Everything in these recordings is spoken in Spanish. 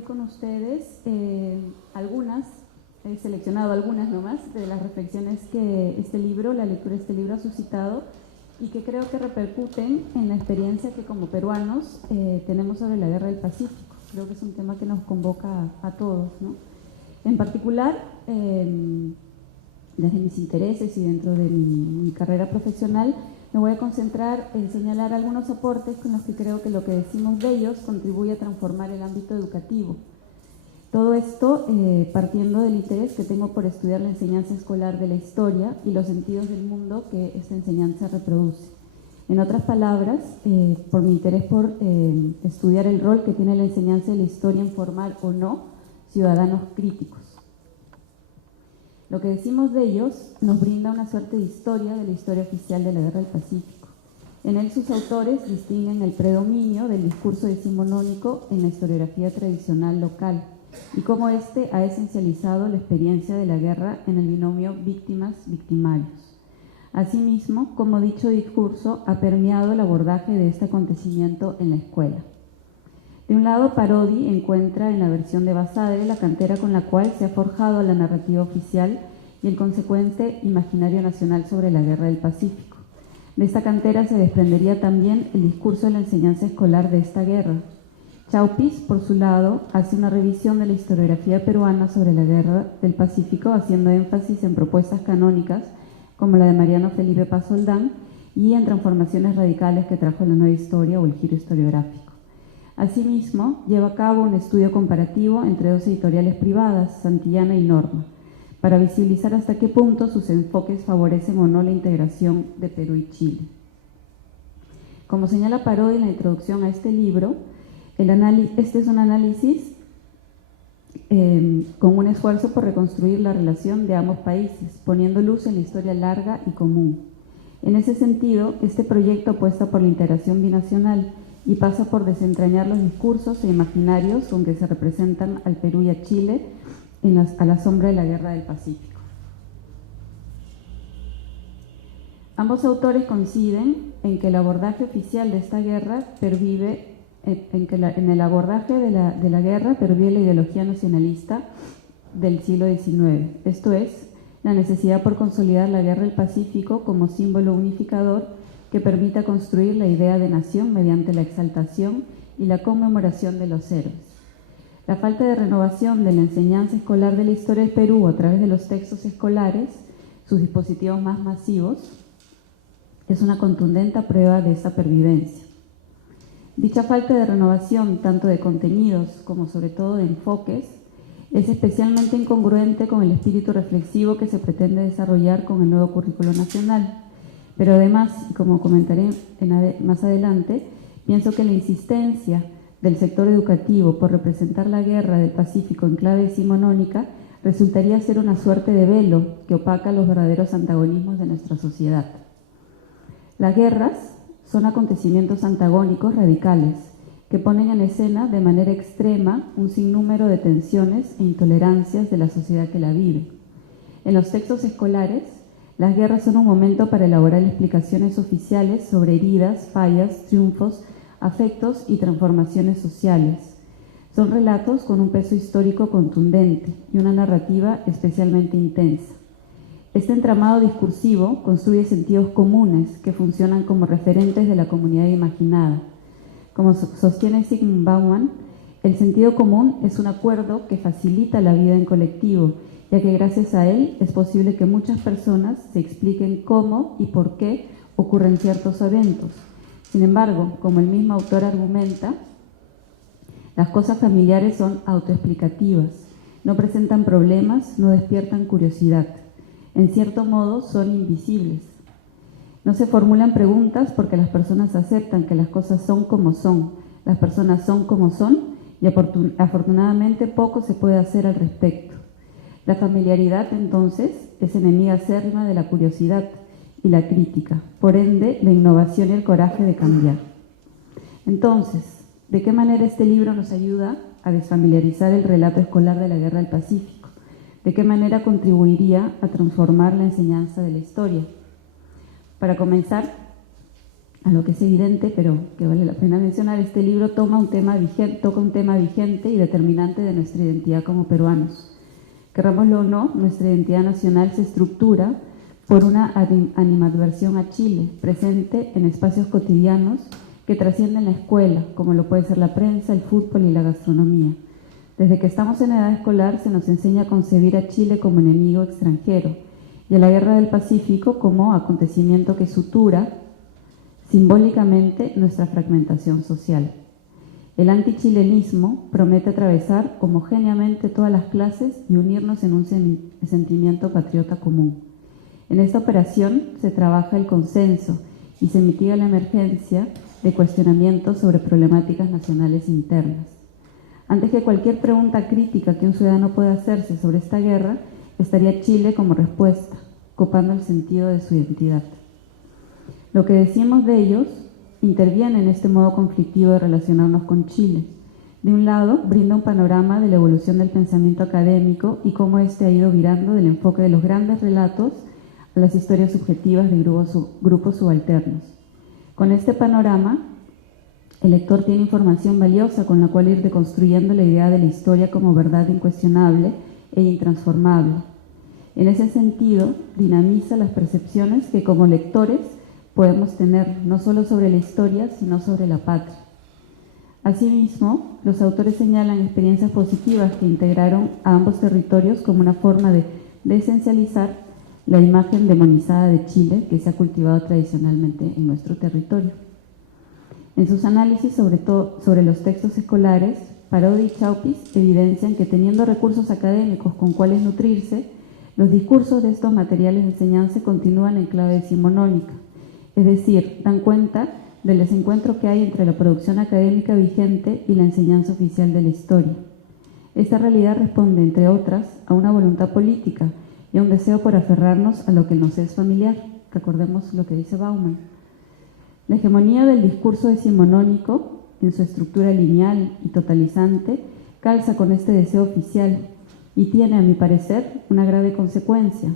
Con ustedes he seleccionado algunas nomás de las reflexiones que la lectura de este libro ha suscitado y que creo que repercuten en la experiencia que como peruanos tenemos sobre la Guerra del Pacífico. Creo que es un tema que nos convoca a todos, ¿no? En particular, desde mis intereses y dentro de mi carrera profesional, me voy a concentrar en señalar algunos aportes con los que creo que lo que decimos de ellos contribuye a transformar el ámbito educativo. Todo esto partiendo del interés que tengo por estudiar la enseñanza escolar de la historia y los sentidos del mundo que esta enseñanza reproduce. En otras palabras, por mi interés por estudiar el rol que tiene la enseñanza de la historia en formar o no ciudadanos críticos. Lo que decimos de ellos nos brinda una suerte de historia de la historia oficial de la Guerra del Pacífico. En él sus autores distinguen el predominio del discurso decimonónico en la historiografía tradicional local y cómo éste ha esencializado la experiencia de la guerra en el binomio víctimas-victimarios. Asimismo, como dicho discurso ha permeado el abordaje de este acontecimiento en la escuela. De un lado, Parodi encuentra en la versión de Basadre la cantera con la cual se ha forjado la narrativa oficial y el consecuente imaginario nacional sobre la Guerra del Pacífico. De esta cantera se desprendería también el discurso de la enseñanza escolar de esta guerra. Chaupis, por su lado, hace una revisión de la historiografía peruana sobre la Guerra del Pacífico, haciendo énfasis en propuestas canónicas como la de Mariano Felipe Pasoldán y en transformaciones radicales que trajo la nueva historia o el giro historiográfico. Asimismo, lleva a cabo un estudio comparativo entre dos editoriales privadas, Santillana y Norma, para visibilizar hasta qué punto sus enfoques favorecen o no la integración de Perú y Chile. Como señala Parodi en la introducción a este libro, este es un análisis con un esfuerzo por reconstruir la relación de ambos países, poniendo luz en la historia larga y común. En ese sentido, este proyecto apuesta por la integración binacional y pasa por desentrañar los discursos e imaginarios con que se representan al Perú y a Chile a la sombra de la Guerra del Pacífico. Ambos autores coinciden en que el abordaje oficial de esta guerra en el abordaje de la guerra pervive la ideología nacionalista del siglo XIX, esto es, la necesidad por consolidar la Guerra del Pacífico como símbolo unificador que permita construir la idea de nación mediante la exaltación y la conmemoración de los héroes. La falta de renovación de la enseñanza escolar de la historia del Perú a través de los textos escolares, sus dispositivos más masivos, es una contundente prueba de esta pervivencia. Dicha falta de renovación, tanto de contenidos como sobre todo de enfoques, es especialmente incongruente con el espíritu reflexivo que se pretende desarrollar con el nuevo currículo nacional. Pero además, y como comentaré más adelante, pienso que la insistencia del sector educativo por representar la Guerra del Pacífico en clave decimonónica resultaría ser una suerte de velo que opaca los verdaderos antagonismos de nuestra sociedad. Las guerras son acontecimientos antagónicos radicales que ponen en escena de manera extrema un sinnúmero de tensiones e intolerancias de la sociedad que la vive. En los textos escolares, las guerras son un momento para elaborar explicaciones oficiales sobre heridas, fallas, triunfos, afectos y transformaciones sociales. Son relatos con un peso histórico contundente y una narrativa especialmente intensa. Este entramado discursivo construye sentidos comunes que funcionan como referentes de la comunidad imaginada. Como sostiene Zygmunt Bauman, el sentido común es un acuerdo que facilita la vida en colectivo, ya que gracias a él es posible que muchas personas se expliquen cómo y por qué ocurren ciertos eventos. Sin embargo, como el mismo autor argumenta, las cosas familiares son autoexplicativas, no presentan problemas, no despiertan curiosidad. En cierto modo, son invisibles. No se formulan preguntas porque las personas aceptan que las cosas son como son, las personas son como son y afortunadamente poco se puede hacer al respecto. La familiaridad, entonces, es enemiga acérrima de la curiosidad y la crítica, por ende, la innovación y el coraje de cambiar. Entonces, ¿de qué manera este libro nos ayuda a desfamiliarizar el relato escolar de la Guerra del Pacífico? ¿De qué manera contribuiría a transformar la enseñanza de la historia? Para comenzar, a lo que es evidente, pero que vale la pena mencionar, este libro toca un tema vigente y determinante de nuestra identidad como peruanos. Querrámoslo o no, nuestra identidad nacional se estructura por una animadversión a Chile, presente en espacios cotidianos que trascienden la escuela, como lo puede ser la prensa, el fútbol y la gastronomía. Desde que estamos en edad escolar se nos enseña a concebir a Chile como enemigo extranjero y a la Guerra del Pacífico como acontecimiento que sutura simbólicamente nuestra fragmentación social. El antichilenismo promete atravesar homogéneamente todas las clases y unirnos en un sentimiento patriota común. En esta operación se trabaja el consenso y se mitiga la emergencia de cuestionamientos sobre problemáticas nacionales internas. Antes que cualquier pregunta crítica que un ciudadano pueda hacerse sobre esta guerra, estaría Chile como respuesta, copando el sentido de su identidad. Lo que decimos de ellos interviene en este modo conflictivo de relacionarnos con Chile. De un lado, brinda un panorama de la evolución del pensamiento académico y cómo éste ha ido virando del enfoque de los grandes relatos a las historias subjetivas de grupos subalternos. Con este panorama, el lector tiene información valiosa con la cual ir deconstruyendo la idea de la historia como verdad incuestionable e intransformable. En ese sentido, dinamiza las percepciones que como lectores podemos tener no solo sobre la historia, sino sobre la patria. Asimismo, los autores señalan experiencias positivas que integraron a ambos territorios como una forma de esencializar la imagen demonizada de Chile que se ha cultivado tradicionalmente en nuestro territorio. En sus análisis, sobre todo sobre los textos escolares, Parodi y Chaupis evidencian que teniendo recursos académicos con cuales nutrirse, los discursos de estos materiales de enseñanza continúan en clave decimonónica. Es decir, dan cuenta del desencuentro que hay entre la producción académica vigente y la enseñanza oficial de la historia. Esta realidad responde, entre otras, a una voluntad política y a un deseo por aferrarnos a lo que nos es familiar. Recordemos lo que dice Bauman. La hegemonía del discurso decimonónico, en su estructura lineal y totalizante, calza con este deseo oficial y tiene, a mi parecer, una grave consecuencia,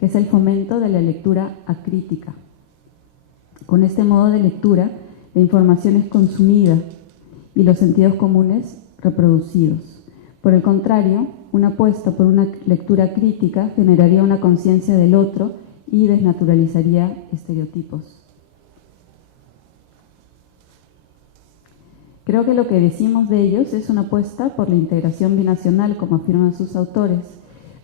que es el fomento de la lectura acrítica. Con este modo de lectura, la información es consumida y los sentidos comunes reproducidos. Por el contrario, una apuesta por una lectura crítica generaría una conciencia del otro y desnaturalizaría estereotipos. Creo que lo que decimos de ellos es una apuesta por la integración binacional, como afirman sus autores,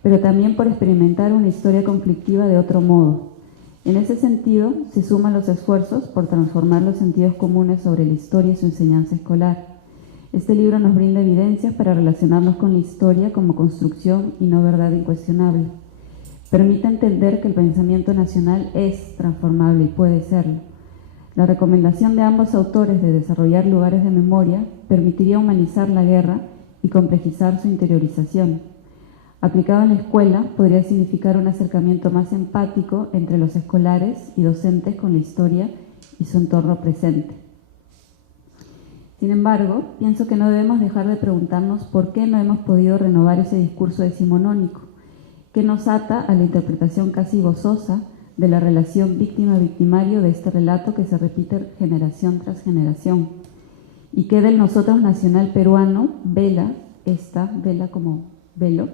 pero también por experimentar una historia conflictiva de otro modo. En ese sentido, se suman los esfuerzos por transformar los sentidos comunes sobre la historia y su enseñanza escolar. Este libro nos brinda evidencias para relacionarnos con la historia como construcción y no verdad incuestionable. Permite entender que el pensamiento nacional es transformable y puede serlo. La recomendación de ambos autores de desarrollar lugares de memoria permitiría humanizar la guerra y complejizar su interiorización. Aplicado en la escuela, podría significar un acercamiento más empático entre los escolares y docentes con la historia y su entorno presente. Sin embargo, pienso que no debemos dejar de preguntarnos por qué no hemos podido renovar ese discurso decimonónico, que nos ata a la interpretación casi gozosa de la relación víctima-victimario de este relato que se repite generación tras generación, y que del nosotros nacional peruano vela como velo,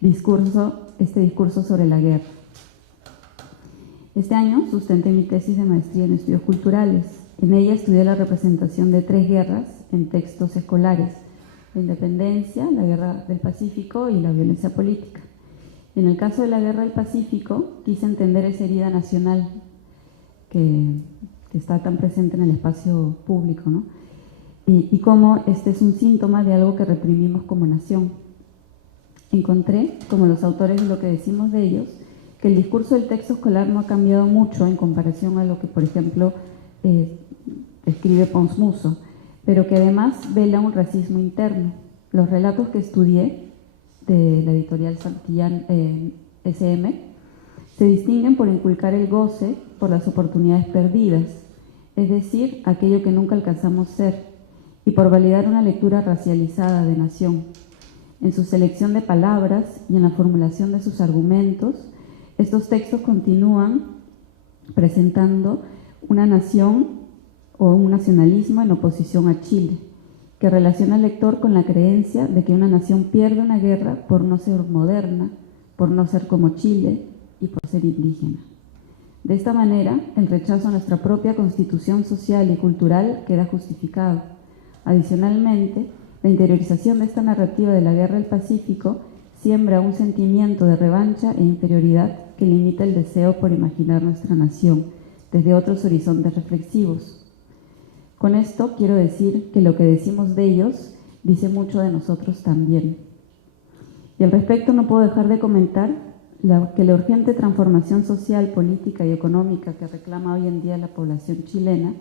este discurso sobre la guerra. Este año sustenté mi tesis de maestría en estudios culturales. En ella estudié la representación de 3 guerras en textos escolares: la independencia, la guerra del Pacífico y la violencia política. En el caso de la guerra del Pacífico, quise entender esa herida nacional que está tan presente en el espacio público, ¿no? Y cómo este es un síntoma de algo que reprimimos como nación. Encontré, como los autores de lo que decimos de ellos, que el discurso del texto escolar no ha cambiado mucho en comparación a lo que, por ejemplo, escribe Pons Muso, pero que además vela un racismo interno. Los relatos que estudié de la editorial Santillán SM se distinguen por inculcar el goce por las oportunidades perdidas, es decir, aquello que nunca alcanzamos ser, y por validar una lectura racializada de nación. En su selección de palabras y en la formulación de sus argumentos, estos textos continúan presentando una nación o un nacionalismo en oposición a Chile, que relaciona al lector con la creencia de que una nación pierde una guerra por no ser moderna, por no ser como Chile y por ser indígena. De esta manera, el rechazo a nuestra propia constitución social y cultural queda justificado. Adicionalmente, la interiorización de esta narrativa de la guerra del Pacífico siembra un sentimiento de revancha e inferioridad que limita el deseo por imaginar nuestra nación desde otros horizontes reflexivos. Con esto quiero decir que lo que decimos de ellos dice mucho de nosotros también. Y al respecto no puedo dejar de comentar que la urgente transformación social, política y económica que reclama hoy en día la población chilena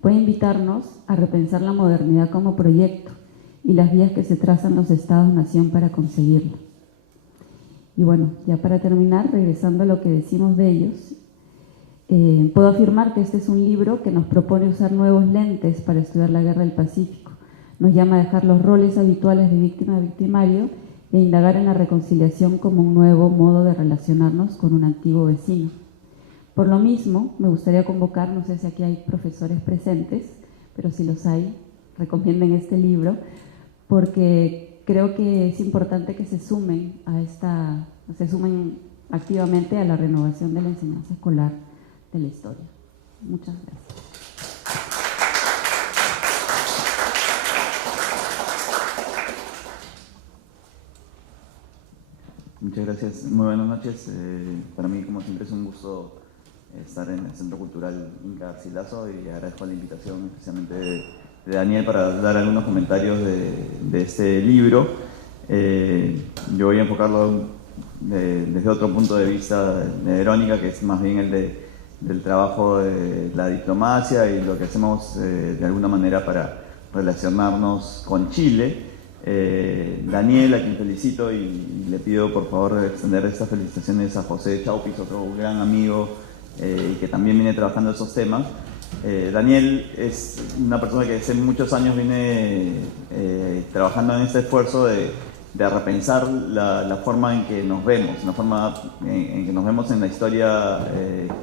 puede invitarnos a repensar la modernidad como proyecto y las vías que se trazan los Estados-nación para conseguirlo. Y bueno, ya para terminar, regresando a lo que decimos de ellos, puedo afirmar que este es un libro que nos propone usar nuevos lentes para estudiar la guerra del Pacífico. Nos llama a dejar los roles habituales de víctima-victimario e indagar en la reconciliación como un nuevo modo de relacionarnos con un antiguo vecino. Por lo mismo, me gustaría convocar, no sé si aquí hay profesores presentes, pero si los hay, recomienden este libro, porque creo que es importante que se sumen activamente a la renovación de la enseñanza escolar de la historia. Muchas gracias. Muchas gracias. Muy buenas noches. Para mí, como siempre, es un gusto estar en el Centro Cultural Inca Garcilaso y agradezco la invitación especialmente de Daniel para dar algunos comentarios de este libro. Yo voy a enfocarlo desde otro punto de vista de Verónica, que es más bien el del trabajo de la diplomacia y lo que hacemos de alguna manera para relacionarnos con Chile. Daniel, a quien felicito y le pido por favor extender estas felicitaciones a José Chaupis, otro gran amigo y que también viene trabajando esos temas. Daniel es una persona que hace muchos años viene trabajando en este esfuerzo de repensar la forma en que nos vemos, la forma en que nos vemos en la historia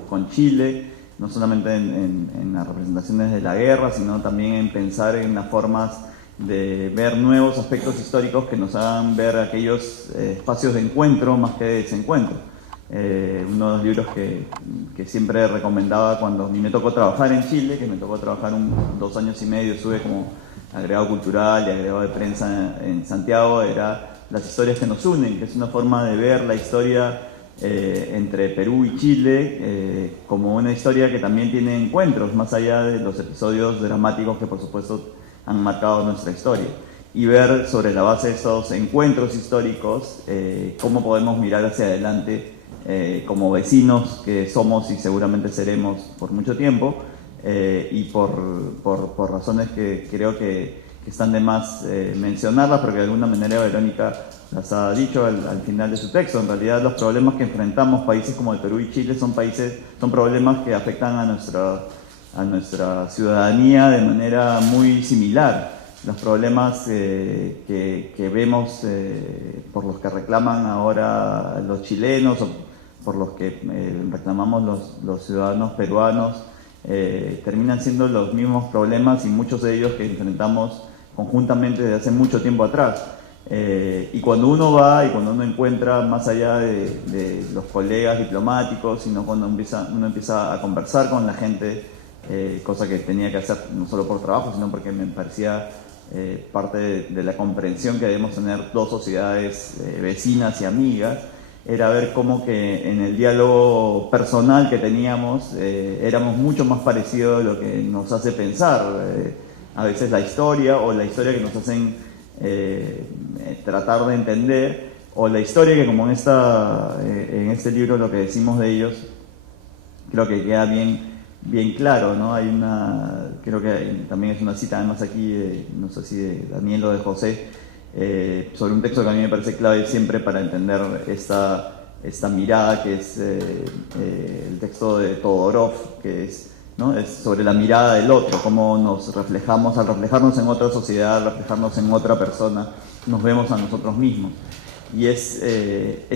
con Chile, no solamente en las representaciones de la guerra, sino también en pensar en las formas de ver nuevos aspectos históricos que nos hagan ver aquellos espacios de encuentro más que de desencuentro. Uno de los libros que siempre recomendaba cuando a mí me tocó trabajar en Chile, que me tocó trabajar 2 años y medio, estuve como agregado cultural y agregado de prensa en Santiago, era Las historias que nos unen, que es una forma de ver la historia entre Perú y Chile como una historia que también tiene encuentros, más allá de los episodios dramáticos que por supuesto han marcado nuestra historia, y ver sobre la base de estos encuentros históricos cómo podemos mirar hacia adelante como vecinos que somos y seguramente seremos por mucho tiempo, y por razones que creo que están de más mencionarlas, pero que de alguna manera Verónica las ha dicho al final de su texto. En realidad los problemas que enfrentamos países como el Perú y Chile son problemas que afectan a nuestra ciudadanía de manera muy similar. Los problemas que vemos por los que reclaman ahora los chilenos o por los que reclamamos los ciudadanos peruanos terminan siendo los mismos problemas y muchos de ellos que enfrentamos conjuntamente desde hace mucho tiempo atrás. Y cuando uno va y cuando uno encuentra más allá de los colegas diplomáticos, sino cuando uno empieza a conversar con la gente, cosa que tenía que hacer no solo por trabajo, sino porque me parecía parte de la comprensión que debemos tener dos sociedades vecinas y amigas, era ver cómo que en el diálogo personal que teníamos éramos mucho más parecidos de lo que nos hace pensar a veces la historia, o la historia que nos hacen tratar de entender, o la historia que, como en este libro lo que decimos de ellos, creo que queda bien claro, ¿no? Creo que también es una cita además aquí, no sé si de Daniel o de José, sobre un texto que a mí me parece clave siempre para entender esta mirada, que es el texto de Todorov, que es sobre la mirada del otro, cómo nos reflejamos, al reflejarnos en otra sociedad, al reflejarnos en otra persona, nos vemos a nosotros mismos. Y es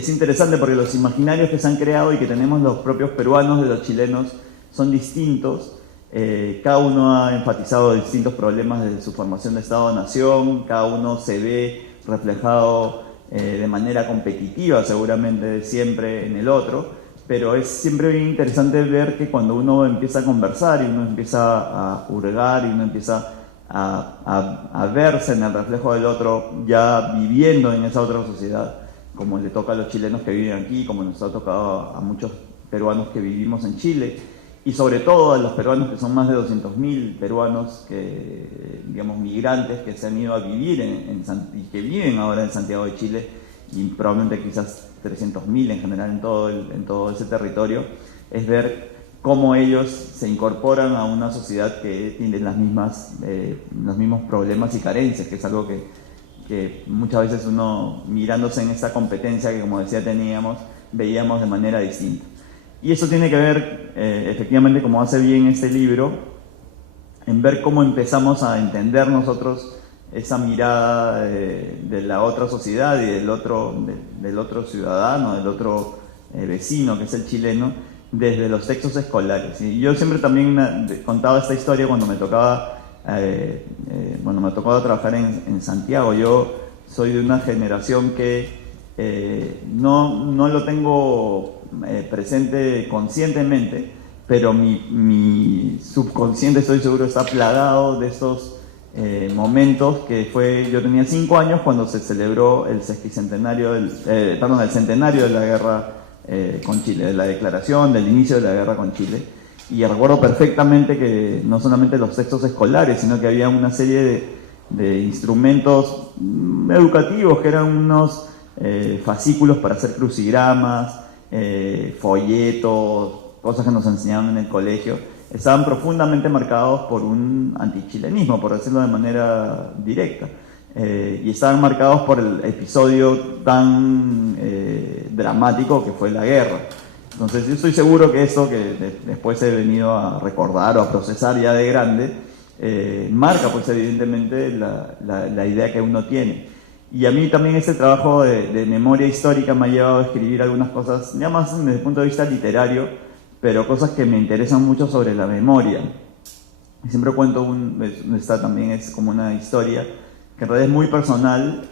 interesante porque los imaginarios que se han creado y que tenemos los propios peruanos de los chilenos son distintos. Cada uno ha enfatizado distintos problemas desde su formación de Estado-Nación, cada uno se ve reflejado de manera competitiva seguramente siempre en el otro, pero es siempre bien interesante ver que cuando uno empieza a conversar y uno empieza a hurgar y uno empieza a verse en el reflejo del otro, ya viviendo en esa otra sociedad, como le toca a los chilenos que viven aquí, como nos ha tocado a muchos peruanos que vivimos en Chile, y sobre todo a los peruanos, que son más de 200.000 peruanos, digamos, migrantes que se han ido a vivir y que viven ahora en Santiago de Chile, y probablemente quizás 300.000 en general en todo ese territorio, es ver cómo ellos se incorporan a una sociedad que tiene los mismos problemas y carencias, que es algo que muchas veces uno, mirándose en esta competencia que, como decía, veíamos de manera distinta. Y eso tiene que ver, efectivamente, como hace bien este libro, en ver cómo empezamos a entender nosotros esa mirada de la otra sociedad y del otro ciudadano, del otro vecino, que es el chileno, desde los textos escolares. Y yo siempre también contaba esta historia cuando me tocaba, me tocaba trabajar en Santiago. Yo soy de una generación que no lo tengo presente conscientemente, pero mi subconsciente, estoy seguro, está plagado de estos momentos yo tenía 5 años cuando se celebró el centenario de la guerra con Chile, de la declaración, del inicio de la guerra con Chile. Y recuerdo perfectamente que no solamente los textos escolares, sino que había una serie de instrumentos educativos que eran unos fascículos para hacer crucigramas, folletos, cosas que nos enseñaban en el colegio. Estaban profundamente marcados por un antichilenismo, por decirlo de manera directa, y estaban marcados por el episodio tan dramático que fue la guerra. Entonces yo estoy seguro que eso que después he venido a recordar o a procesar ya de grande, marca pues evidentemente la idea que uno tiene. Y a mí también este trabajo de memoria histórica me ha llevado a escribir algunas cosas, ya más desde el punto de vista literario, pero cosas que me interesan mucho sobre la memoria. Y siempre cuento esta también es como una historia que en realidad es muy personal,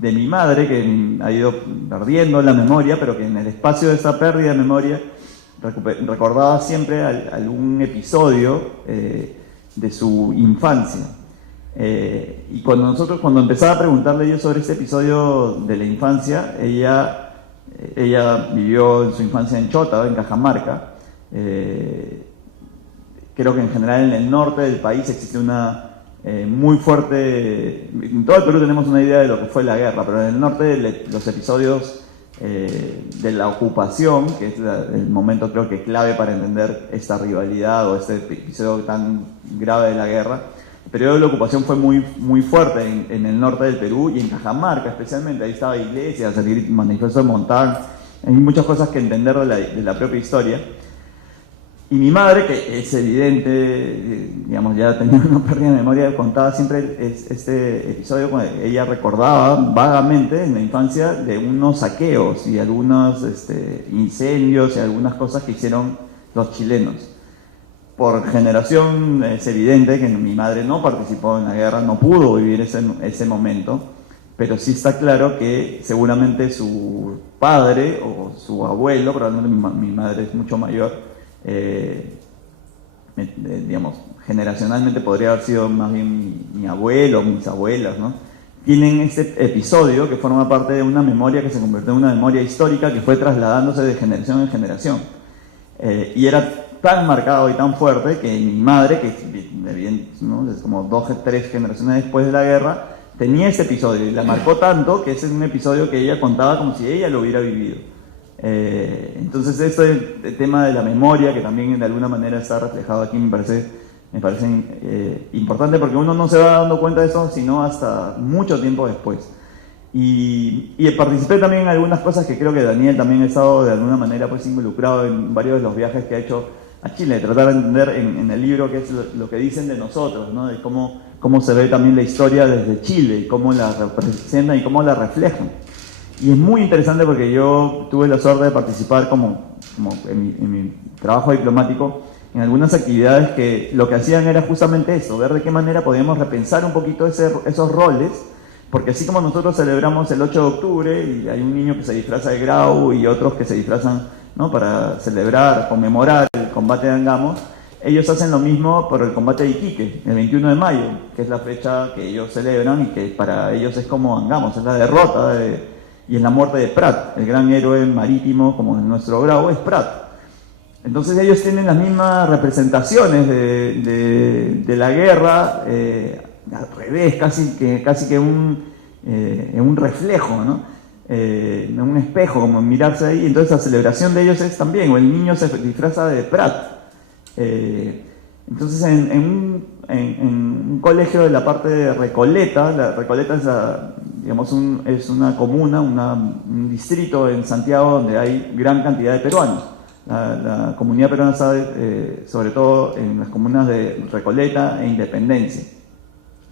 de mi madre, que ha ido perdiendo la memoria, pero que en el espacio de esa pérdida de memoria recordaba siempre algún episodio de su infancia. Y cuando empezaba a preguntarle yo sobre este episodio de la infancia, ella vivió en su infancia en Chota, en Cajamarca. Creo que en general en el norte del país existe una muy fuerte... En todo el Perú tenemos una idea de lo que fue la guerra, pero en el norte los episodios de la ocupación, que es el momento creo que clave para entender esta rivalidad o este episodio tan grave de la guerra, el periodo de la ocupación fue muy, muy fuerte en el norte del Perú y en Cajamarca especialmente. Ahí estaba Iglesias, el manifiesto de Montán, hay muchas cosas que entender de la propia historia. Y mi madre, que es evidente, digamos, ya tenía una pérdida de memoria, contaba siempre este episodio cuando ella recordaba vagamente en la infancia de unos saqueos y algunos incendios y algunas cosas que hicieron los chilenos. Por generación es evidente que mi madre no participó en la guerra, no pudo vivir ese momento, pero sí está claro que seguramente su padre o su abuelo, probablemente mi madre es mucho mayor, digamos, generacionalmente podría haber sido más bien mi abuelo, mis abuelas, ¿no? Tienen este episodio que forma parte de una memoria que se convirtió en una memoria histórica que fue trasladándose de generación en generación. Y era tan marcado y tan fuerte que mi madre, que ¿no? es como 2 o 3 generaciones después de la guerra, tenía ese episodio y la marcó tanto que ese es un episodio que ella contaba como si ella lo hubiera vivido. Entonces este tema de la memoria, que también de alguna manera está reflejado aquí, me parece importante, porque uno no se va dando cuenta de eso sino hasta mucho tiempo después. Y participé también en algunas cosas que creo que Daniel también ha estado de alguna manera pues involucrado en varios de los viajes que ha hecho a Chile, tratar de entender en el libro qué es lo que dicen de nosotros, ¿no? De cómo se ve también la historia desde Chile y cómo la representan y cómo la reflejan. Y es muy interesante porque yo tuve la suerte de participar como como en mi trabajo diplomático, en algunas actividades que lo que hacían era justamente eso, ver de qué manera podíamos repensar un poquito esos roles, porque así como nosotros celebramos el 8 de octubre y hay un niño que se disfraza de Grau y otros que se disfrazan, ¿no?, para celebrar, conmemorar el combate de Angamos, ellos hacen lo mismo por el combate de Iquique, el 21 de mayo, que es la fecha que ellos celebran y que para ellos es como Angamos, es la derrota y es la muerte de Prat, el gran héroe marítimo como nuestro Grau es Prat. Entonces ellos tienen las mismas representaciones de la guerra, al revés, casi que un reflejo, ¿no? Un espejo, como mirarse ahí. Entonces la celebración de ellos es también, o el niño se disfraza de Prat. Entonces en un colegio de la parte de Recoleta, la Recoleta es una comuna, un distrito en Santiago donde hay gran cantidad de peruanos. La comunidad peruana está sobre todo en las comunas de Recoleta e Independencia.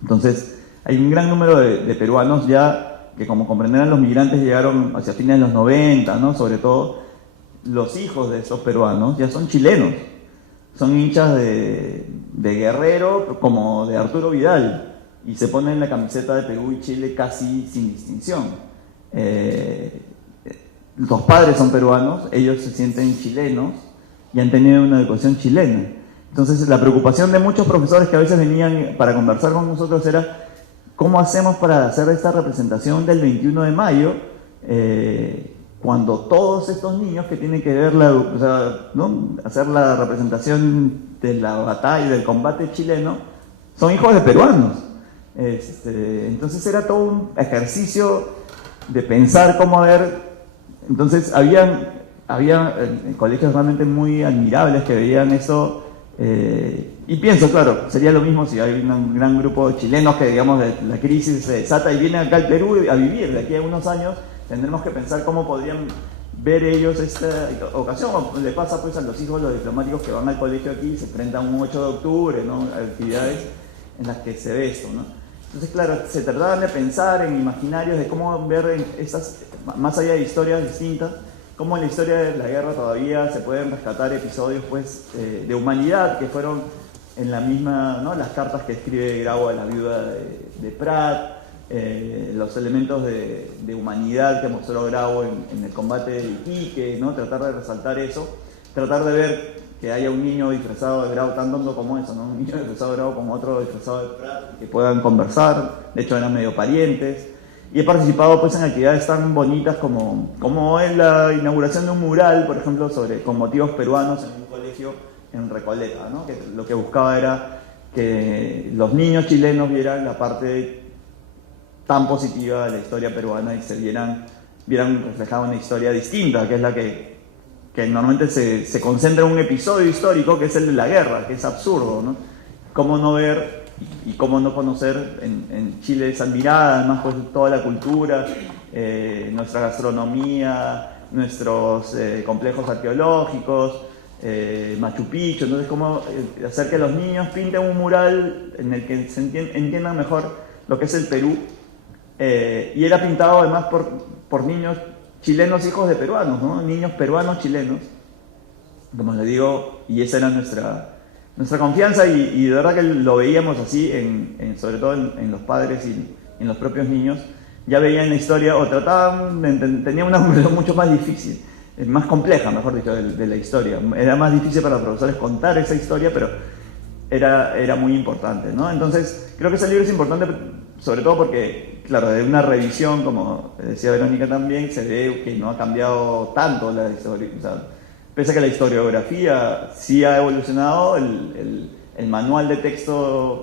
Entonces hay un gran número de peruanos ya que, como comprenderán, los migrantes llegaron hacia fines de los 90, ¿no? Sobre todo los hijos de esos peruanos ya son chilenos. Son hinchas de Guerrero como de Arturo Vidal y se ponen la camiseta de Perú y Chile casi sin distinción. Los padres son peruanos, ellos se sienten chilenos y han tenido una educación chilena. Entonces la preocupación de muchos profesores que a veces venían para conversar con nosotros era ¿cómo hacemos para hacer esta representación del 21 de mayo? Cuando todos estos niños que tienen que ver ¿no?, hacer la representación de la batalla, del combate chileno, son hijos de peruanos. Entonces era todo un ejercicio de pensar cómo entonces había colegios realmente muy admirables que veían eso, y pienso, claro, sería lo mismo si hay un gran grupo de chilenos que, digamos, la crisis se desata y vienen acá al Perú a vivir. De aquí a unos años tendremos que pensar cómo podrían ver ellos esta ocasión. Le pasa pues a los hijos de los diplomáticos que van al colegio aquí y se enfrentan un 8 de octubre, ¿no?, actividades en las que se ve esto, ¿no? Entonces, claro, se trataban de pensar en imaginarios de cómo ver estas, más allá de historias distintas, cómo en la historia de la guerra todavía se pueden rescatar episodios pues de humanidad que fueron en la misma, ¿no?, las cartas que escribe Grau a la viuda de Prat, los elementos de humanidad que mostró Grau en el combate de Iquique, ¿no?, tratar de resaltar eso, tratar de ver que haya un niño disfrazado de Grau tan tonto como eso, ¿no?, un niño disfrazado de Grau con otro disfrazado de Prat, que puedan conversar. De hecho eran medio parientes. Y he participado pues en actividades tan bonitas como en la inauguración de un mural, por ejemplo, con motivos peruanos en un colegio en Recoleta, ¿no?, que lo que buscaba era que los niños chilenos vieran la parte tan positiva de la historia peruana y se vieran reflejada una historia distinta, que es la que normalmente se concentra en un episodio histórico, que es el de la guerra, que es absurdo, ¿no? Cómo no ver y cómo no conocer en Chile esa mirada, además pues toda la cultura, nuestra gastronomía, nuestros complejos arqueológicos, Machu Picchu. Entonces cómo hacer que los niños pinten un mural en el que se entiendan mejor lo que es el Perú, y era pintado además por niños chilenos hijos de peruanos, ¿no?, niños peruanos chilenos, como les digo, y esa era nuestra confianza, y de verdad que lo veíamos así, sobre todo en los padres y en los propios niños. Ya veían la historia, o tenían una conversación mucho más difícil, más compleja, mejor dicho, de la historia. Era más difícil para los profesores contar esa historia, pero era muy importante, ¿no? Entonces, creo que ese libro es importante, sobre todo porque, claro, de una revisión, como decía Verónica también, se ve que no ha cambiado tanto la historia. O sea, pese a que la historiografía sí ha evolucionado, el manual de texto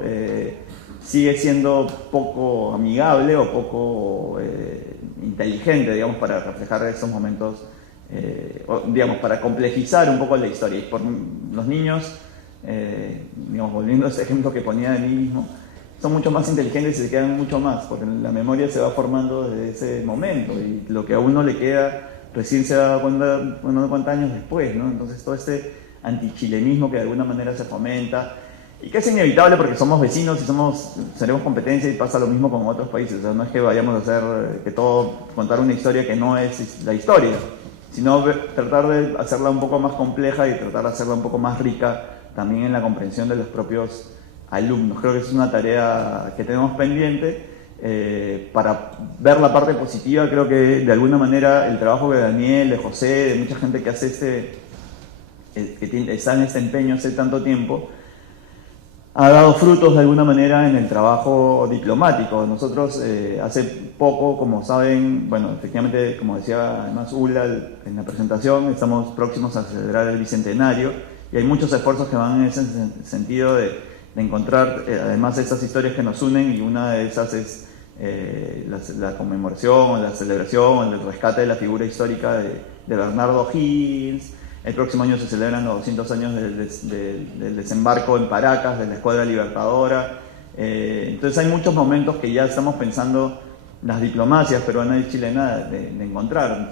sigue siendo poco amigable o poco inteligente, digamos, para reflejar esos momentos, digamos, para complejizar un poco la historia. Y por los niños, digamos, volviendo a ese ejemplo que ponía de mí mismo, son mucho más inteligentes y se quedan mucho más, porque la memoria se va formando desde ese momento, y lo que a uno le queda recién se da cuenta, bueno, cuántos años después, ¿no? Entonces todo este antichilenismo que de alguna manera se fomenta, y que es inevitable porque somos vecinos y seremos competencia, y pasa lo mismo con otros países. O sea, no es que vayamos a hacer contar una historia que no es la historia, sino tratar de hacerla un poco más compleja y tratar de hacerla un poco más rica también en la comprensión de los propios alumnos. Creo que es una tarea que tenemos pendiente. Para ver la parte positiva, creo que de alguna manera el trabajo de Daniel, de José, de mucha gente que hace que está en este empeño hace tanto tiempo, ha dado frutos de alguna manera en el trabajo diplomático. Nosotros hace poco, como saben, bueno, efectivamente, como decía además Ula en la presentación, estamos próximos a celebrar el Bicentenario y hay muchos esfuerzos que van en ese sentido de encontrar además estas historias que nos unen, y una de esas es la conmemoración, la celebración, el rescate de la figura histórica de Bernardo Higgins. El próximo año se celebran los 200 años del desembarco en Paracas, de la Escuadra Libertadora. Entonces hay muchos momentos que ya estamos pensando las diplomacias peruana y chilena de encontrar.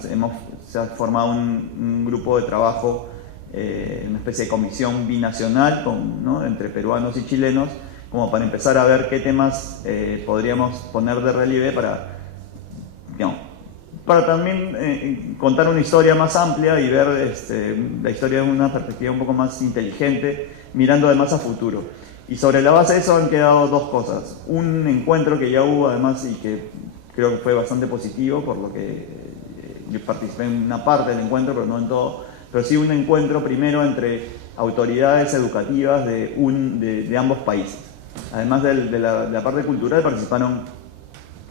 Se ha formado un grupo de trabajo, una especie de comisión binacional ¿no?, entre peruanos y chilenos, como para empezar a ver qué temas podríamos poner de relieve para también contar una historia más amplia y ver la historia de una perspectiva un poco más inteligente, mirando además a futuro. Y sobre la base de eso han quedado dos cosas. Un encuentro que ya hubo además y que creo que fue bastante positivo, por lo que yo participé en una parte del encuentro, pero no en todo, pero sí un encuentro primero entre autoridades educativas de ambos países. Además de la parte cultural, participaron,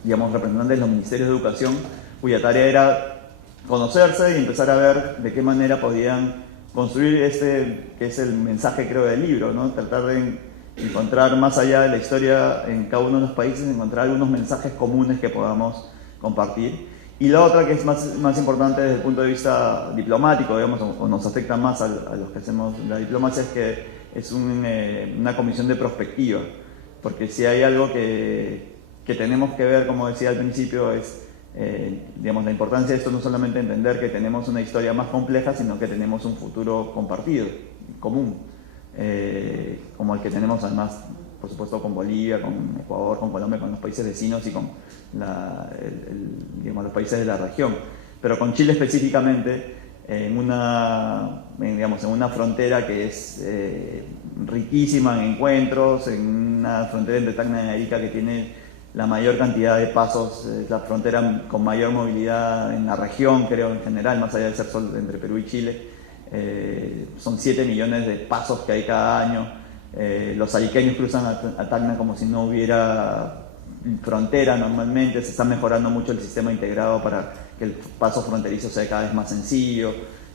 digamos, representantes de los ministerios de educación, cuya tarea era conocerse y empezar a ver de qué manera podían construir que es el mensaje, creo, del libro, ¿no? Tratar de encontrar, más allá de la historia en cada uno de los países, encontrar algunos mensajes comunes que podamos compartir. Y la otra, que es más importante desde el punto de vista diplomático, digamos, o nos afecta más a los que hacemos la diplomacia, es que es una comisión de prospectiva, porque si hay algo que tenemos que ver, como decía al principio, es digamos, la importancia de esto no solamente entender que tenemos una historia más compleja, sino que tenemos un futuro compartido, común, como el que tenemos además, por supuesto, con Bolivia, con Ecuador, con Colombia, con los países vecinos y con digamos, los países de la región. Pero con Chile específicamente, en una frontera que es riquísima en encuentros, en una frontera entre Tacna y Arica que tiene la mayor cantidad de pasos, la frontera con mayor movilidad en la región, creo, en general, más allá del ser sol entre Perú y Chile. Son 7 millones de pasos que hay cada año. Los ariqueños cruzan a Tacna como si no hubiera frontera normalmente. Se está mejorando mucho el sistema integrado para que el paso fronterizo sea cada vez más sencillo.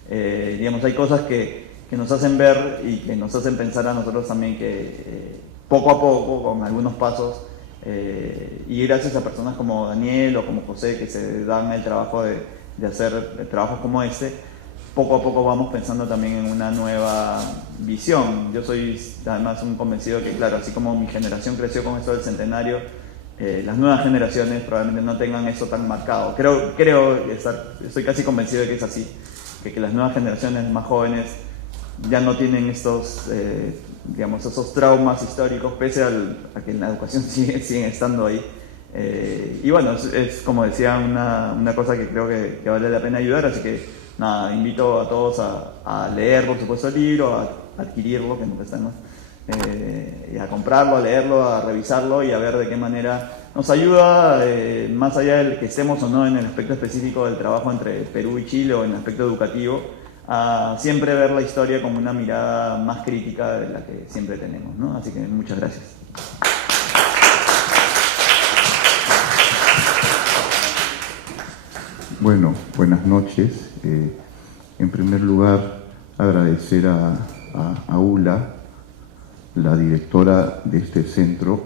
Digamos, hay cosas que nos hacen ver y que nos hacen pensar a nosotros también que poco a poco, con algunos pasos, y gracias a personas como Daniel o como José, que se dan el trabajo de hacer trabajos como poco a poco vamos pensando también en una nueva visión. Yo soy además un convencido que, claro, así como mi generación creció con esto del centenario, las nuevas generaciones probablemente no tengan eso tan marcado. Estoy casi convencido de que es así, que las nuevas generaciones más jóvenes ya no tienen estos esos traumas históricos, pese a que en la educación siguen estando ahí. Y bueno, es como decía, una cosa que creo que vale la pena ayudar, así que nada, invito a todos a leer, por supuesto, el libro, a adquirirlo, que nunca está más, y a comprarlo, a leerlo, a revisarlo y a ver de qué manera nos ayuda, más allá del que estemos o no en el aspecto específico del trabajo entre Perú y Chile o en el aspecto educativo, a siempre ver la historia como una mirada más crítica de la que siempre tenemos, ¿no? Así que muchas gracias. Bueno, buenas noches. En primer lugar, agradecer a Ula, la directora de este centro,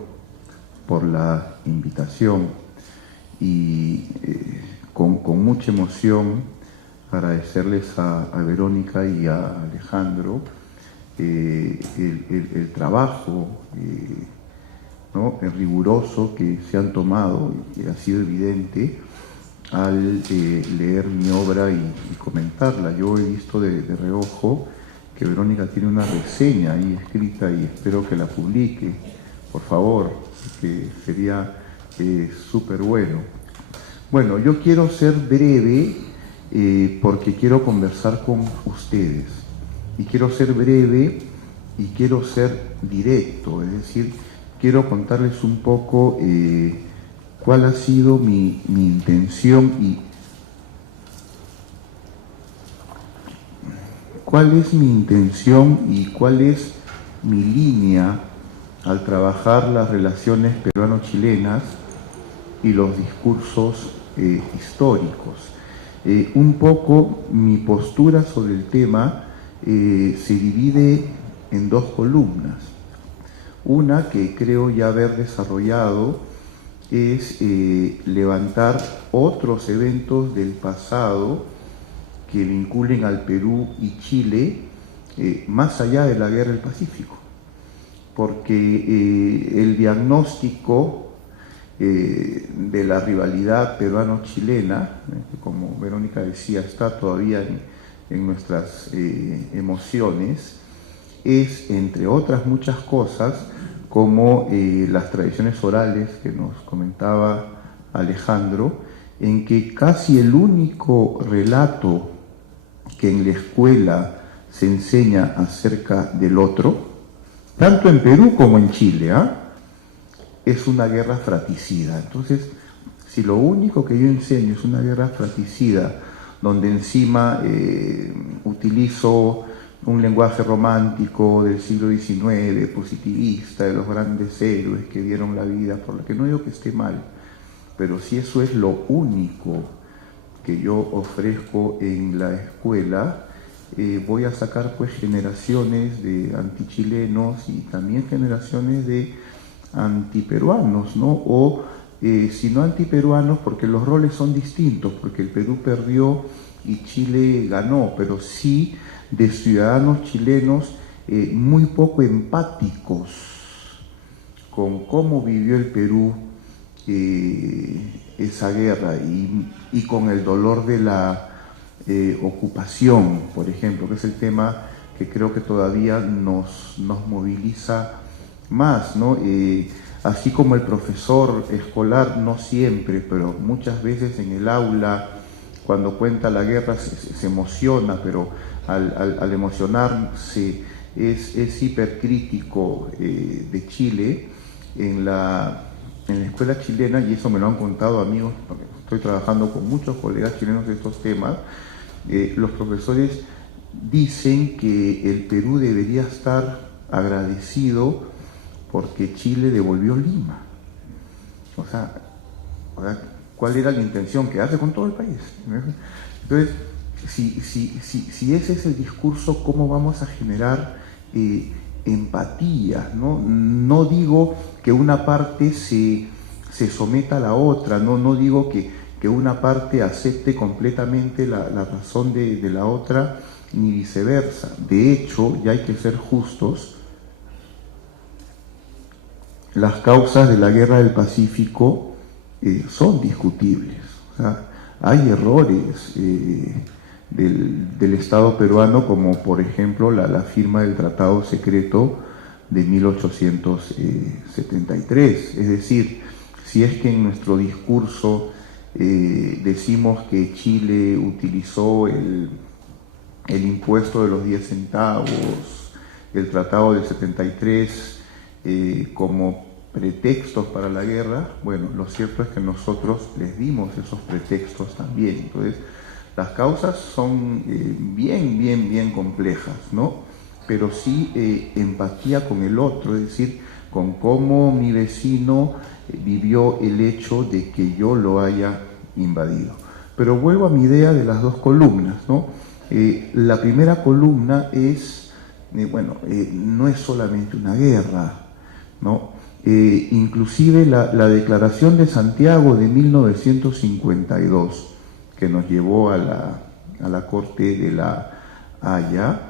por la invitación y con mucha emoción agradecerles a Verónica y a Alejandro el trabajo ¿no?, riguroso que se han tomado y que ha sido evidente al leer mi obra y comentarla. Yo he visto de reojo que Verónica tiene una reseña ahí escrita y espero que la publique, por favor, que sería súper bueno. Bueno, yo quiero ser breve porque quiero conversar con ustedes. Y quiero ser breve y quiero ser directo, es decir, quiero contarles un poco cuál ha sido mi intención y cuál es mi intención y cuál es mi línea al trabajar las relaciones peruano-chilenas y los discursos históricos. Un poco mi postura sobre el tema se divide en dos columnas. Una que creo ya haber desarrollado es levantar otros eventos del pasado que vinculen al Perú y Chile más allá de la Guerra del Pacífico, porque el diagnóstico de la rivalidad peruano-chilena, como Verónica decía, está todavía en nuestras emociones, es, entre otras muchas cosas, como las tradiciones orales que nos comentaba Alejandro, en que casi el único relato que en la escuela se enseña acerca del otro, tanto en Perú como en Chile, es una guerra fratricida. Entonces, si lo único que yo enseño es una guerra fratricida, donde encima utilizo un lenguaje romántico del siglo XIX, positivista, de los grandes héroes que dieron la vida, por lo que no digo que esté mal, pero si eso es lo único que yo ofrezco en la escuela, voy a sacar pues generaciones de antichilenos y también generaciones de antiperuanos, ¿no? O si no antiperuanos, porque los roles son distintos, porque el Perú perdió y Chile ganó, pero sí de ciudadanos chilenos muy poco empáticos con cómo vivió el Perú esa guerra y con el dolor de la ocupación, por ejemplo, que es el tema que creo que todavía nos moviliza más, ¿no? Así como el profesor escolar, no siempre, pero muchas veces en el aula, cuando cuenta la guerra se emociona, pero al emocionarse es hipercrítico de Chile. En la escuela chilena, y eso me lo han contado amigos, porque estoy trabajando con muchos colegas chilenos de estos temas, los profesores dicen que el Perú debería estar agradecido porque Chile devolvió Lima. O sea, ¿cuál era la intención? Quedarse con todo el país. Entonces, si ese es el discurso, ¿cómo vamos a generar empatía? No digo que una parte se someta a la otra, no digo que una parte acepte completamente la razón de la otra, ni viceversa. De hecho, ya hay que ser justos, las causas de la Guerra del Pacífico son discutibles. O sea, hay errores del Estado peruano, como por ejemplo la firma del Tratado Secreto de 1873. Es decir, si es que en nuestro discurso decimos que Chile utilizó el impuesto de los 10 centavos, el Tratado del 73, como pretextos para la guerra, bueno, lo cierto es que nosotros les dimos esos pretextos también. Entonces, las causas son bien complejas, ¿no? Pero sí empatía con el otro, es decir, con cómo mi vecino vivió el hecho de que yo lo haya invadido. Pero vuelvo a mi idea de las dos columnas, ¿no? La primera columna es, no es solamente una guerra, ¿no? Inclusive la Declaración de Santiago de 1952, que nos llevó a la Corte de la Haya,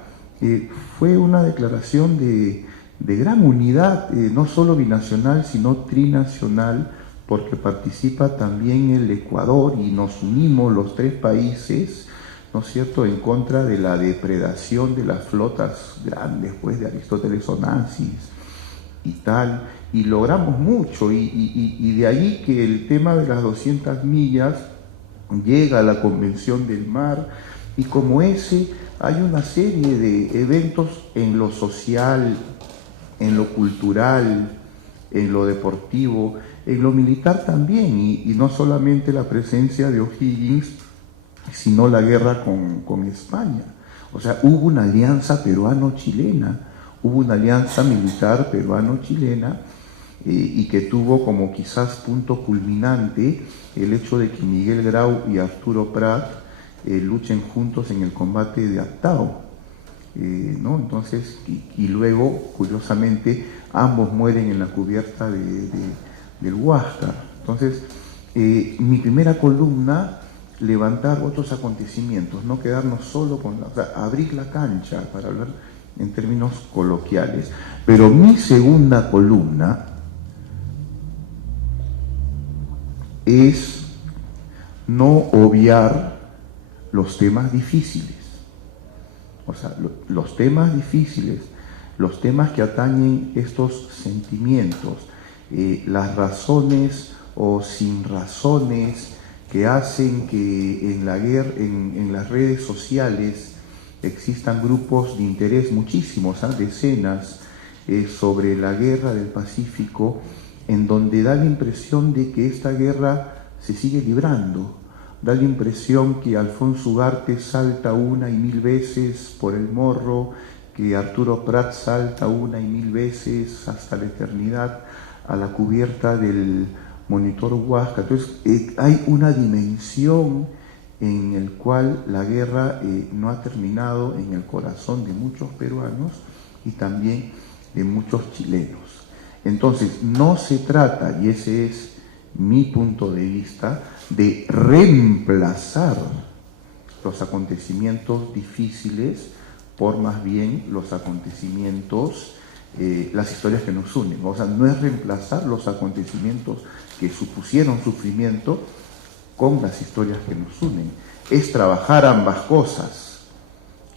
fue una declaración de gran unidad, no solo binacional, sino trinacional, porque participa también el Ecuador y nos unimos los tres países, ¿no es cierto?, en contra de la depredación de las flotas grandes, pues, de Aristóteles Onassis y tal, y logramos mucho, y de ahí que el tema de las 200 millas llega a la Convención del Mar, y como ese hay una serie de eventos en lo social, en lo cultural, en lo deportivo, en lo militar también, y no solamente la presencia de O'Higgins, sino la guerra con España. O sea, hubo una alianza peruano-chilena, hubo una alianza militar peruano-chilena, y que tuvo como quizás punto culminante el hecho de que Miguel Grau y Arturo Prat luchen juntos en el combate de Actao, ¿no? Entonces, y luego, curiosamente, ambos mueren en la cubierta del Huáscar. Entonces, mi primera columna, levantar otros acontecimientos, no quedarnos solo con o sea, abrir la cancha, para hablar en términos coloquiales. Pero mi segunda columna es no obviar los temas difíciles. O sea, los temas difíciles, los temas que atañen estos sentimientos, las razones o sin razones que hacen que en la guerra, en las redes sociales existan grupos de interés, muchísimos, decenas, sobre la guerra del Pacífico, en donde da la impresión de que esta guerra se sigue librando. Da la impresión que Alfonso Ugarte salta 1 y 1000 veces por el morro, que Arturo Prat salta 1 y 1000 veces hasta la eternidad a la cubierta del monitor Huáscar. Entonces, hay una dimensión en el cual la guerra no ha terminado en el corazón de muchos peruanos y también de muchos chilenos. Entonces, no se trata, y ese es mi punto de vista, de reemplazar los acontecimientos difíciles por más bien los acontecimientos, las historias que nos unen. O sea, no es reemplazar los acontecimientos que supusieron sufrimiento con las historias que nos unen. Es trabajar ambas cosas.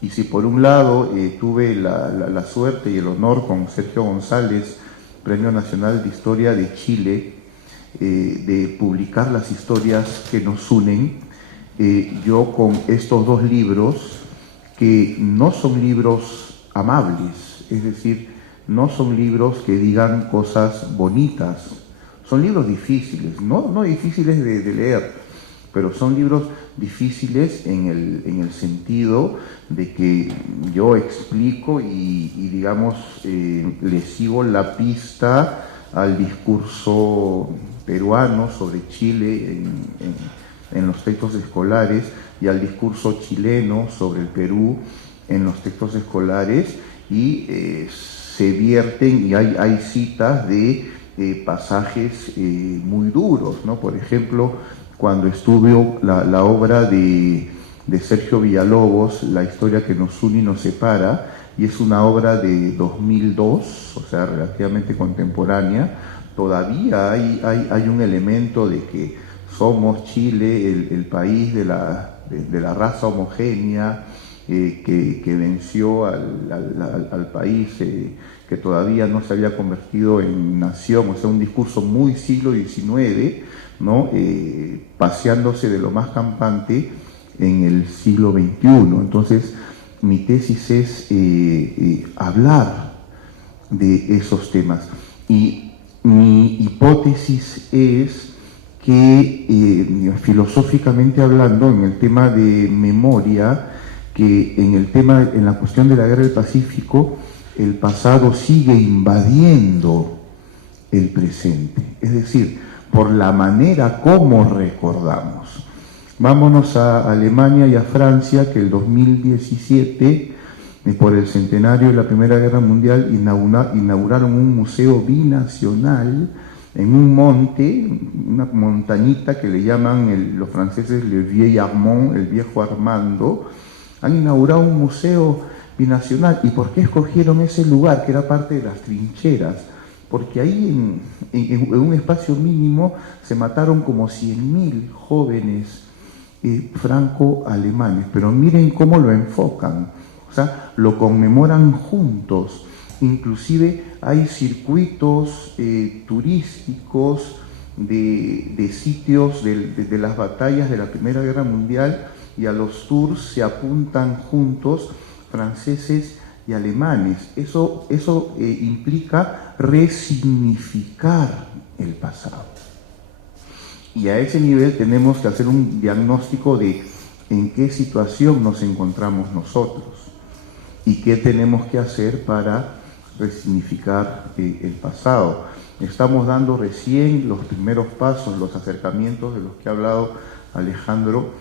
Y si por un lado tuve la suerte y el honor con Sergio González, Premio Nacional de Historia de Chile, de publicar las historias que nos unen, yo con estos 2 libros, que no son libros amables, es decir, no son libros que digan cosas bonitas, son libros difíciles, no difíciles de leer, pero son libros difíciles en el sentido de que yo explico y digamos, le sigo la pista al discurso peruano sobre Chile en los textos escolares, y al discurso chileno sobre el Perú en los textos escolares, y se vierten, y hay citas de pasajes muy duros, ¿no? Por ejemplo, cuando estuvo la obra de Sergio Villalobos, La historia que nos une y nos separa, y es una obra de 2002, o sea, relativamente contemporánea, todavía hay un elemento de que somos Chile, el país de la raza homogénea, que venció al país que todavía no se había convertido en nación, o sea, un discurso muy siglo XIX, ¿no? Paseándose de lo más campante en el siglo XXI. Entonces, mi tesis es hablar de esos temas. Y mi hipótesis es que, filosóficamente hablando, en el tema de memoria, que en la cuestión de la guerra del Pacífico, el pasado sigue invadiendo el presente. Es decir, por la manera como recordamos. Vámonos a Alemania y a Francia, que el 2017, por el centenario de la Primera Guerra Mundial, inauguraron un museo binacional en un monte, una montañita que le llaman los franceses Le Vieil Armand, el viejo Armando. Han inaugurado un museo binacional. ¿Y por qué escogieron ese lugar, que era parte de las trincheras? Porque ahí en un espacio mínimo se mataron como 100.000 jóvenes franco-alemanes, pero miren cómo lo enfocan, o sea, lo conmemoran juntos. Inclusive hay circuitos turísticos de sitios de las batallas de la Primera Guerra Mundial, y a los tours se apuntan juntos franceses y alemanes. Eso implica resignificar el pasado. Y a ese nivel tenemos que hacer un diagnóstico de en qué situación nos encontramos nosotros y qué tenemos que hacer para resignificar el pasado. Estamos dando recién los primeros pasos, los acercamientos de los que ha hablado Alejandro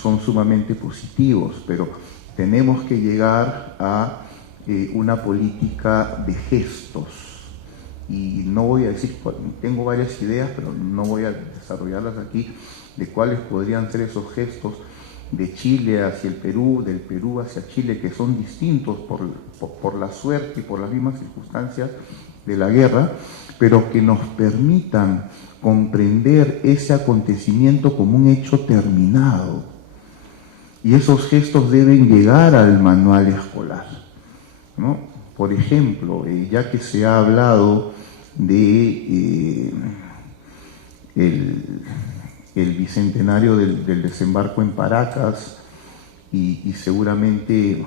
son sumamente positivos, pero tenemos que llegar a una política de gestos. Y no voy a decir, tengo varias ideas, pero no voy a desarrollarlas aquí, de cuáles podrían ser esos gestos de Chile hacia el Perú, del Perú hacia Chile, que son distintos por la suerte y por las mismas circunstancias de la guerra, pero que nos permitan comprender ese acontecimiento como un hecho terminado. Y esos gestos deben llegar al manual escolar, ¿no? Por ejemplo, ya que se ha hablado de el bicentenario del desembarco en Paracas, y seguramente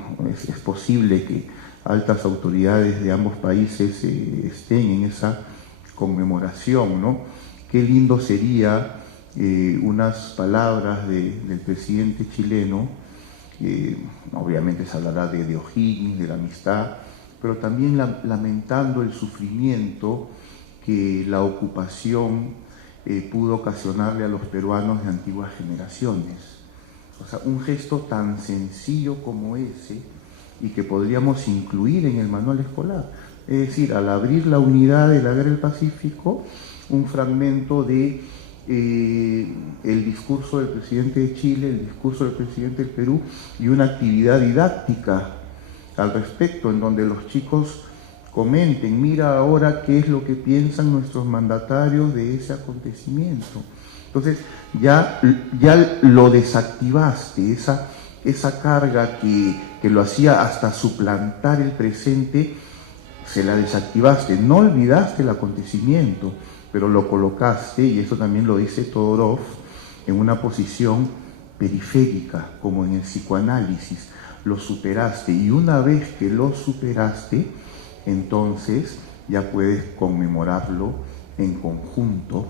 es posible que altas autoridades de ambos países estén en esa conmemoración, ¿no? Qué lindo sería unas palabras del presidente chileno, obviamente se hablará de O'Higgins, de la amistad, pero también lamentando el sufrimiento que la ocupación pudo ocasionarle a los peruanos de antiguas generaciones. O sea, un gesto tan sencillo como ese, y que podríamos incluir en el manual escolar. Es decir, al abrir la unidad de la Guerra del Pacífico, un fragmento de el discurso del presidente de Chile, el discurso del presidente del Perú, y una actividad didáctica al respecto, en donde los chicos comenten, mira ahora qué es lo que piensan nuestros mandatarios de ese acontecimiento. Entonces ya lo desactivaste, esa carga que lo hacía hasta suplantar el presente, se la desactivaste. No olvidaste el acontecimiento, pero lo colocaste, y eso también lo dice Todorov, en una posición periférica, como en el psicoanálisis. Lo superaste, y una vez que lo superaste, entonces ya puedes conmemorarlo en conjunto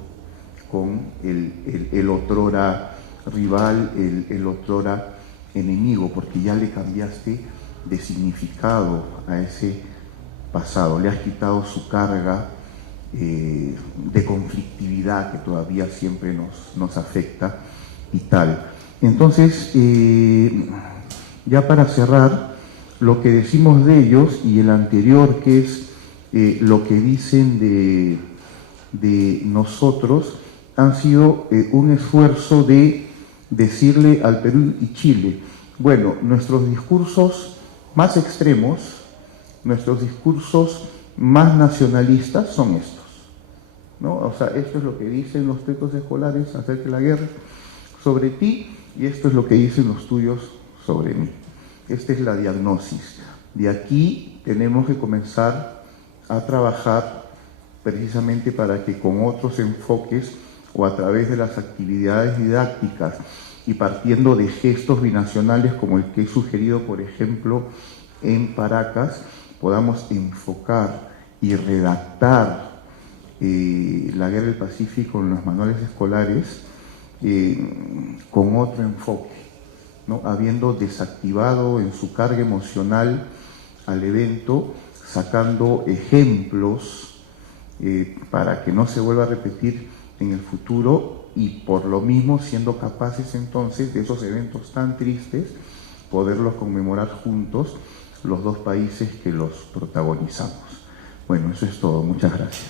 con el otrora rival, el otrora enemigo, porque ya le cambiaste de significado a ese pasado, le has quitado su carga de conflictividad que todavía siempre nos afecta y tal. Entonces, ya para cerrar, lo que decimos de ellos y el anterior, que es lo que dicen de nosotros, han sido un esfuerzo de decirle al Perú y Chile, bueno, nuestros discursos más extremos, nuestros discursos más nacionalistas son estos, ¿no? O sea, esto es lo que dicen los textos escolares acerca de la guerra sobre ti, y esto es lo que dicen los tuyos sobre mí. Esta es la diagnosis. De aquí tenemos que comenzar a trabajar precisamente para que con otros enfoques, o a través de las actividades didácticas y partiendo de gestos binacionales como el que he sugerido, por ejemplo, en Paracas, podamos enfocar y redactar la Guerra del Pacífico en los manuales escolares con otro enfoque, ¿no? Habiendo desactivado en su carga emocional al evento, sacando ejemplos para que no se vuelva a repetir en el futuro, y por lo mismo siendo capaces entonces de esos eventos tan tristes poderlos conmemorar juntos los dos países que los protagonizamos. Bueno, eso es todo. Muchas gracias.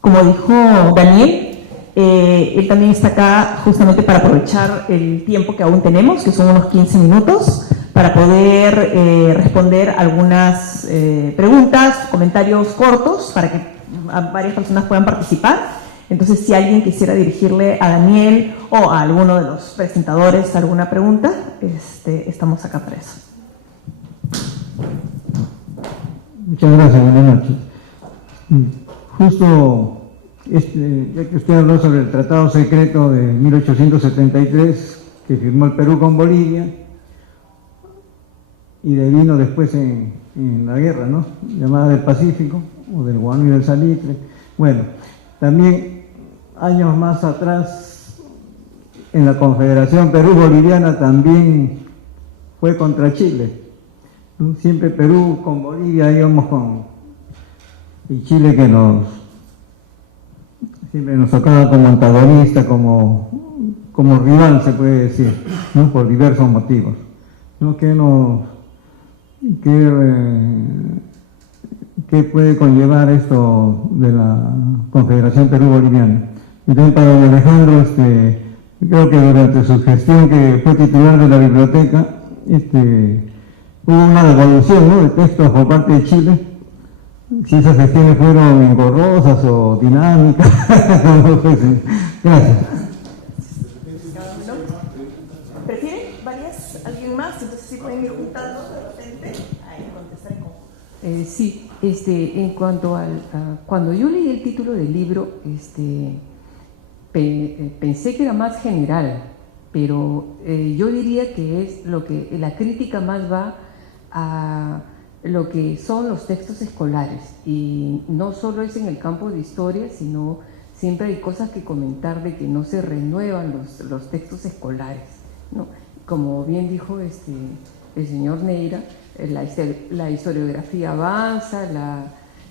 Como dijo Daniel, él también está acá justamente para aprovechar el tiempo que aún tenemos, que son unos 15 minutos, para poder responder algunas preguntas, comentarios cortos, para que varias personas puedan participar. Entonces, si alguien quisiera dirigirle a Daniel o a alguno de los presentadores alguna pregunta, estamos acá para eso. Muchas gracias, buenas noches. Justo, ya que usted habló sobre el Tratado Secreto de 1873 que firmó el Perú con Bolivia y devino después en la guerra, ¿no?, llamada del Pacífico, o del Guano y del Salitre. Bueno, también años más atrás, en la Confederación Perú-Boliviana también fue contra Chile. Siempre Perú con Bolivia íbamos y Chile que siempre nos tocaba como antagonista, como rival, se puede decir, ¿no?, por diversos motivos, ¿no? ¿Qué puede conllevar esto de la Confederación Perú-Boliviana? Y también para don Alejandro, creo que durante su gestión, que fue titular de la biblioteca, hubo una devolución, ¿no?, de textos por parte de Chile. Si esas gestiones fueron engorrosas o dinámicas. Gracias. ¿Prefieren varias? ¿Alguien más? Entonces sí pueden ir juntando de repente. Ahí contestar en conjunto. Sí, en cuanto cuando yo leí el título del libro, pensé que era más general, pero yo diría que es la crítica más va a lo que son los textos escolares, y no solo es en el campo de historia, sino siempre hay cosas que comentar de que no se renuevan los textos escolares, ¿no? Como bien dijo el señor Neira, la historiografía avanza,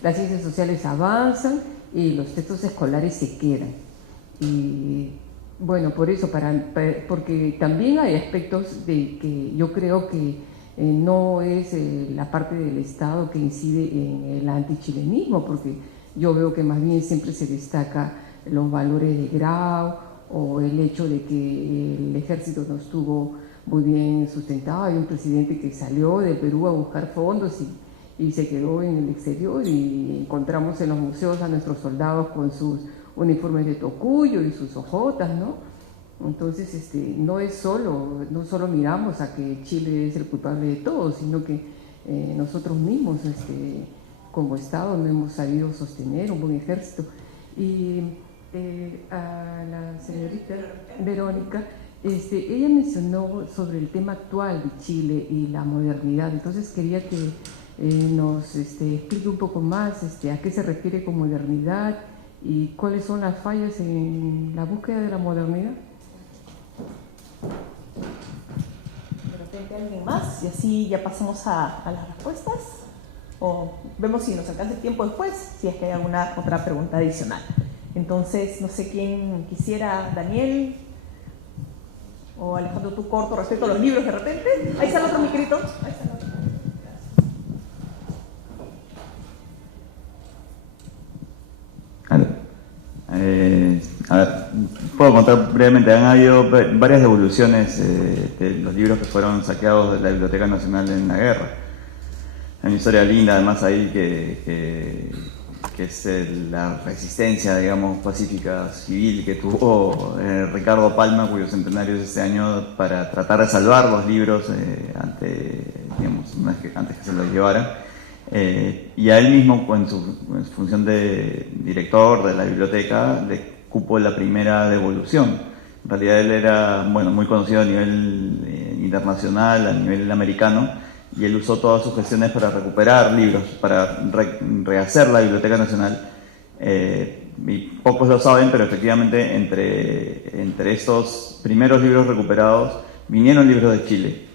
las ciencias sociales avanzan y los textos escolares se quedan. Y bueno, por eso, porque también hay aspectos de que yo creo que no es la parte del Estado que incide en el antichilenismo, porque yo veo que más bien siempre se destaca los valores de Grau o el hecho de que el ejército no estuvo muy bien sustentado. Hay un presidente que salió de Perú a buscar fondos y se quedó en el exterior, y encontramos en los museos a nuestros soldados con sus uniformes de tocuyo y sus ojotas, ¿no? Entonces, no solo miramos a que Chile es el culpable de todo, sino que nosotros mismos, como Estado, no hemos sabido sostener un buen ejército. Y a la señorita Verónica, ella mencionó sobre el tema actual de Chile y la modernidad. Entonces quería que nos explique un poco más a qué se refiere con modernidad y cuáles son las fallas en la búsqueda de la modernidad. De repente alguien más, y así ya pasamos a las respuestas, o vemos si nos alcanza el tiempo después, si es que hay alguna otra pregunta adicional. Entonces, no sé quién quisiera, Daniel o Alejandro, tú corto respecto a los libros de repente. Ahí está el otro micrito. Ahí está el otro. A ver, puedo contar brevemente. Han habido varias devoluciones de los libros que fueron saqueados de la Biblioteca Nacional en la guerra. Hay una historia linda, además, ahí que es la resistencia, digamos, pacífica civil que tuvo Ricardo Palma, cuyo centenario es este año, para tratar de salvar los libros antes que se los llevaran. Y a él mismo, en su función de director de la biblioteca, le cupo la primera devolución. En realidad él era muy conocido a nivel internacional, a nivel americano, y él usó todas sus gestiones para recuperar libros, para rehacer la Biblioteca Nacional. Y pocos lo saben, pero efectivamente entre estos primeros libros recuperados vinieron libros de Chile.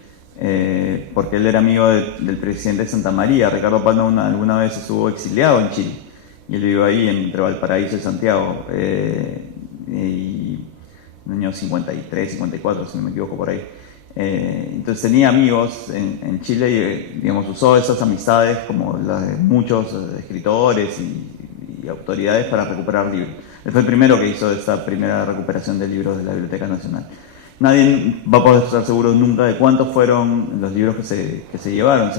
Porque él era amigo del presidente de Santa María. Ricardo Palma alguna vez estuvo exiliado en Chile y él vivió ahí entre Valparaíso y Santiago, y en el año 53, 54, si no me equivoco, por ahí. Entonces tenía amigos en Chile y digamos, usó esas amistades como las de muchos escritores y autoridades para recuperar libros. Él fue el primero que hizo esta primera recuperación de libros de la Biblioteca Nacional. Nadie va a poder estar seguro nunca de cuántos fueron los libros que se llevaron.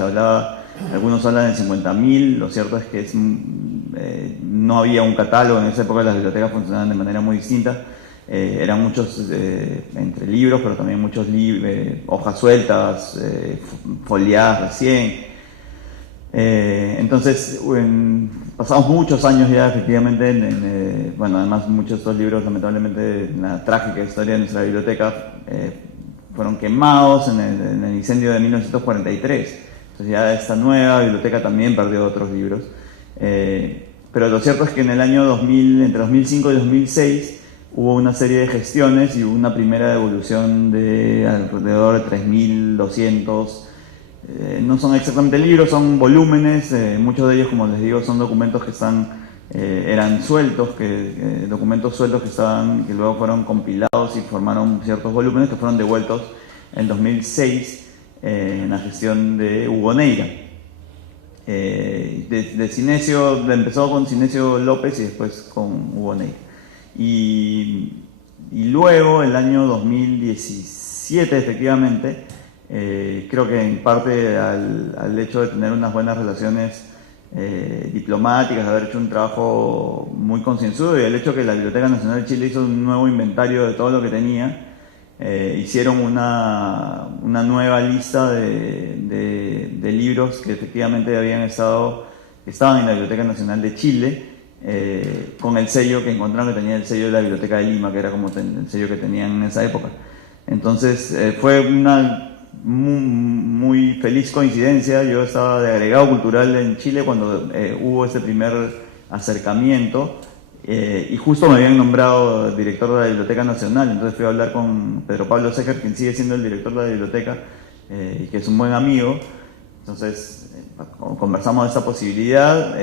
Algunos hablan de 50.000. Lo cierto es que no había un catálogo. En esa época las bibliotecas funcionaban de manera muy distinta. Eran muchos entre libros, pero también muchos hojas sueltas, foliadas recién. Entonces, pasamos muchos años ya efectivamente, bueno, además muchos de estos libros, lamentablemente, en la trágica historia de nuestra biblioteca, fueron quemados en el incendio de 1943. Entonces ya esta nueva biblioteca también perdió otros libros. Pero lo cierto es que en el año 2000, entre 2005 y 2006, hubo una serie de gestiones y hubo una primera devolución de alrededor de 3.200. No son exactamente libros, son volúmenes. Muchos de ellos, como les digo, son documentos que eran sueltos, documentos sueltos que luego fueron compilados y formaron ciertos volúmenes que fueron devueltos en 2006 en la gestión de Hugo Neira. De Sinesio, empezó con Sinesio López y después con Hugo Neira. Y luego, el año 2017, efectivamente, creo que en parte al hecho de tener unas buenas relaciones diplomáticas, de haber hecho un trabajo muy concienzudo, y el hecho que la Biblioteca Nacional de Chile hizo un nuevo inventario de todo lo que tenía, hicieron una nueva lista de libros que efectivamente estaban en la Biblioteca Nacional de Chile, con el sello que encontraron, que tenía el sello de la Biblioteca de Lima, que era como el sello que tenían en esa época. Entonces fue una muy feliz coincidencia. Yo estaba de agregado cultural en Chile cuando hubo ese primer acercamiento, y justo me habían nombrado director de la Biblioteca Nacional. Entonces fui a hablar con Pedro Pablo Secker, quien sigue siendo el director de la biblioteca, y que es un buen amigo. Entonces conversamos de esta posibilidad.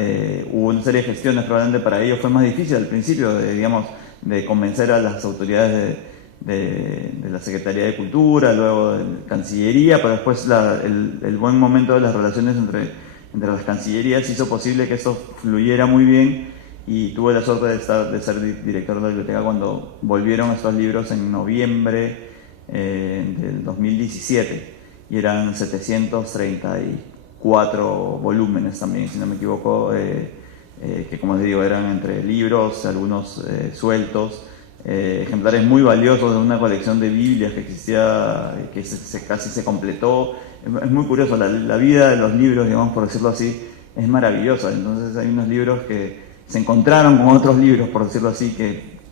Hubo una serie de gestiones, probablemente para ellos fue más difícil al principio, de convencer a las autoridades de la Secretaría de Cultura, luego de Cancillería, pero después el buen momento de las relaciones entre las cancillerías hizo posible que esto fluyera muy bien, y tuve la suerte de ser director de la biblioteca cuando volvieron estos libros en noviembre del 2017, y eran 734 volúmenes también, si no me equivoco, que, como les digo, eran entre libros, algunos sueltos, ejemplares muy valiosos de una colección de Biblias que existía, que casi se completó. Es muy curioso, la vida de los libros, digamos, por decirlo así, es maravillosa. Entonces hay unos libros que se encontraron con otros libros, por decirlo así,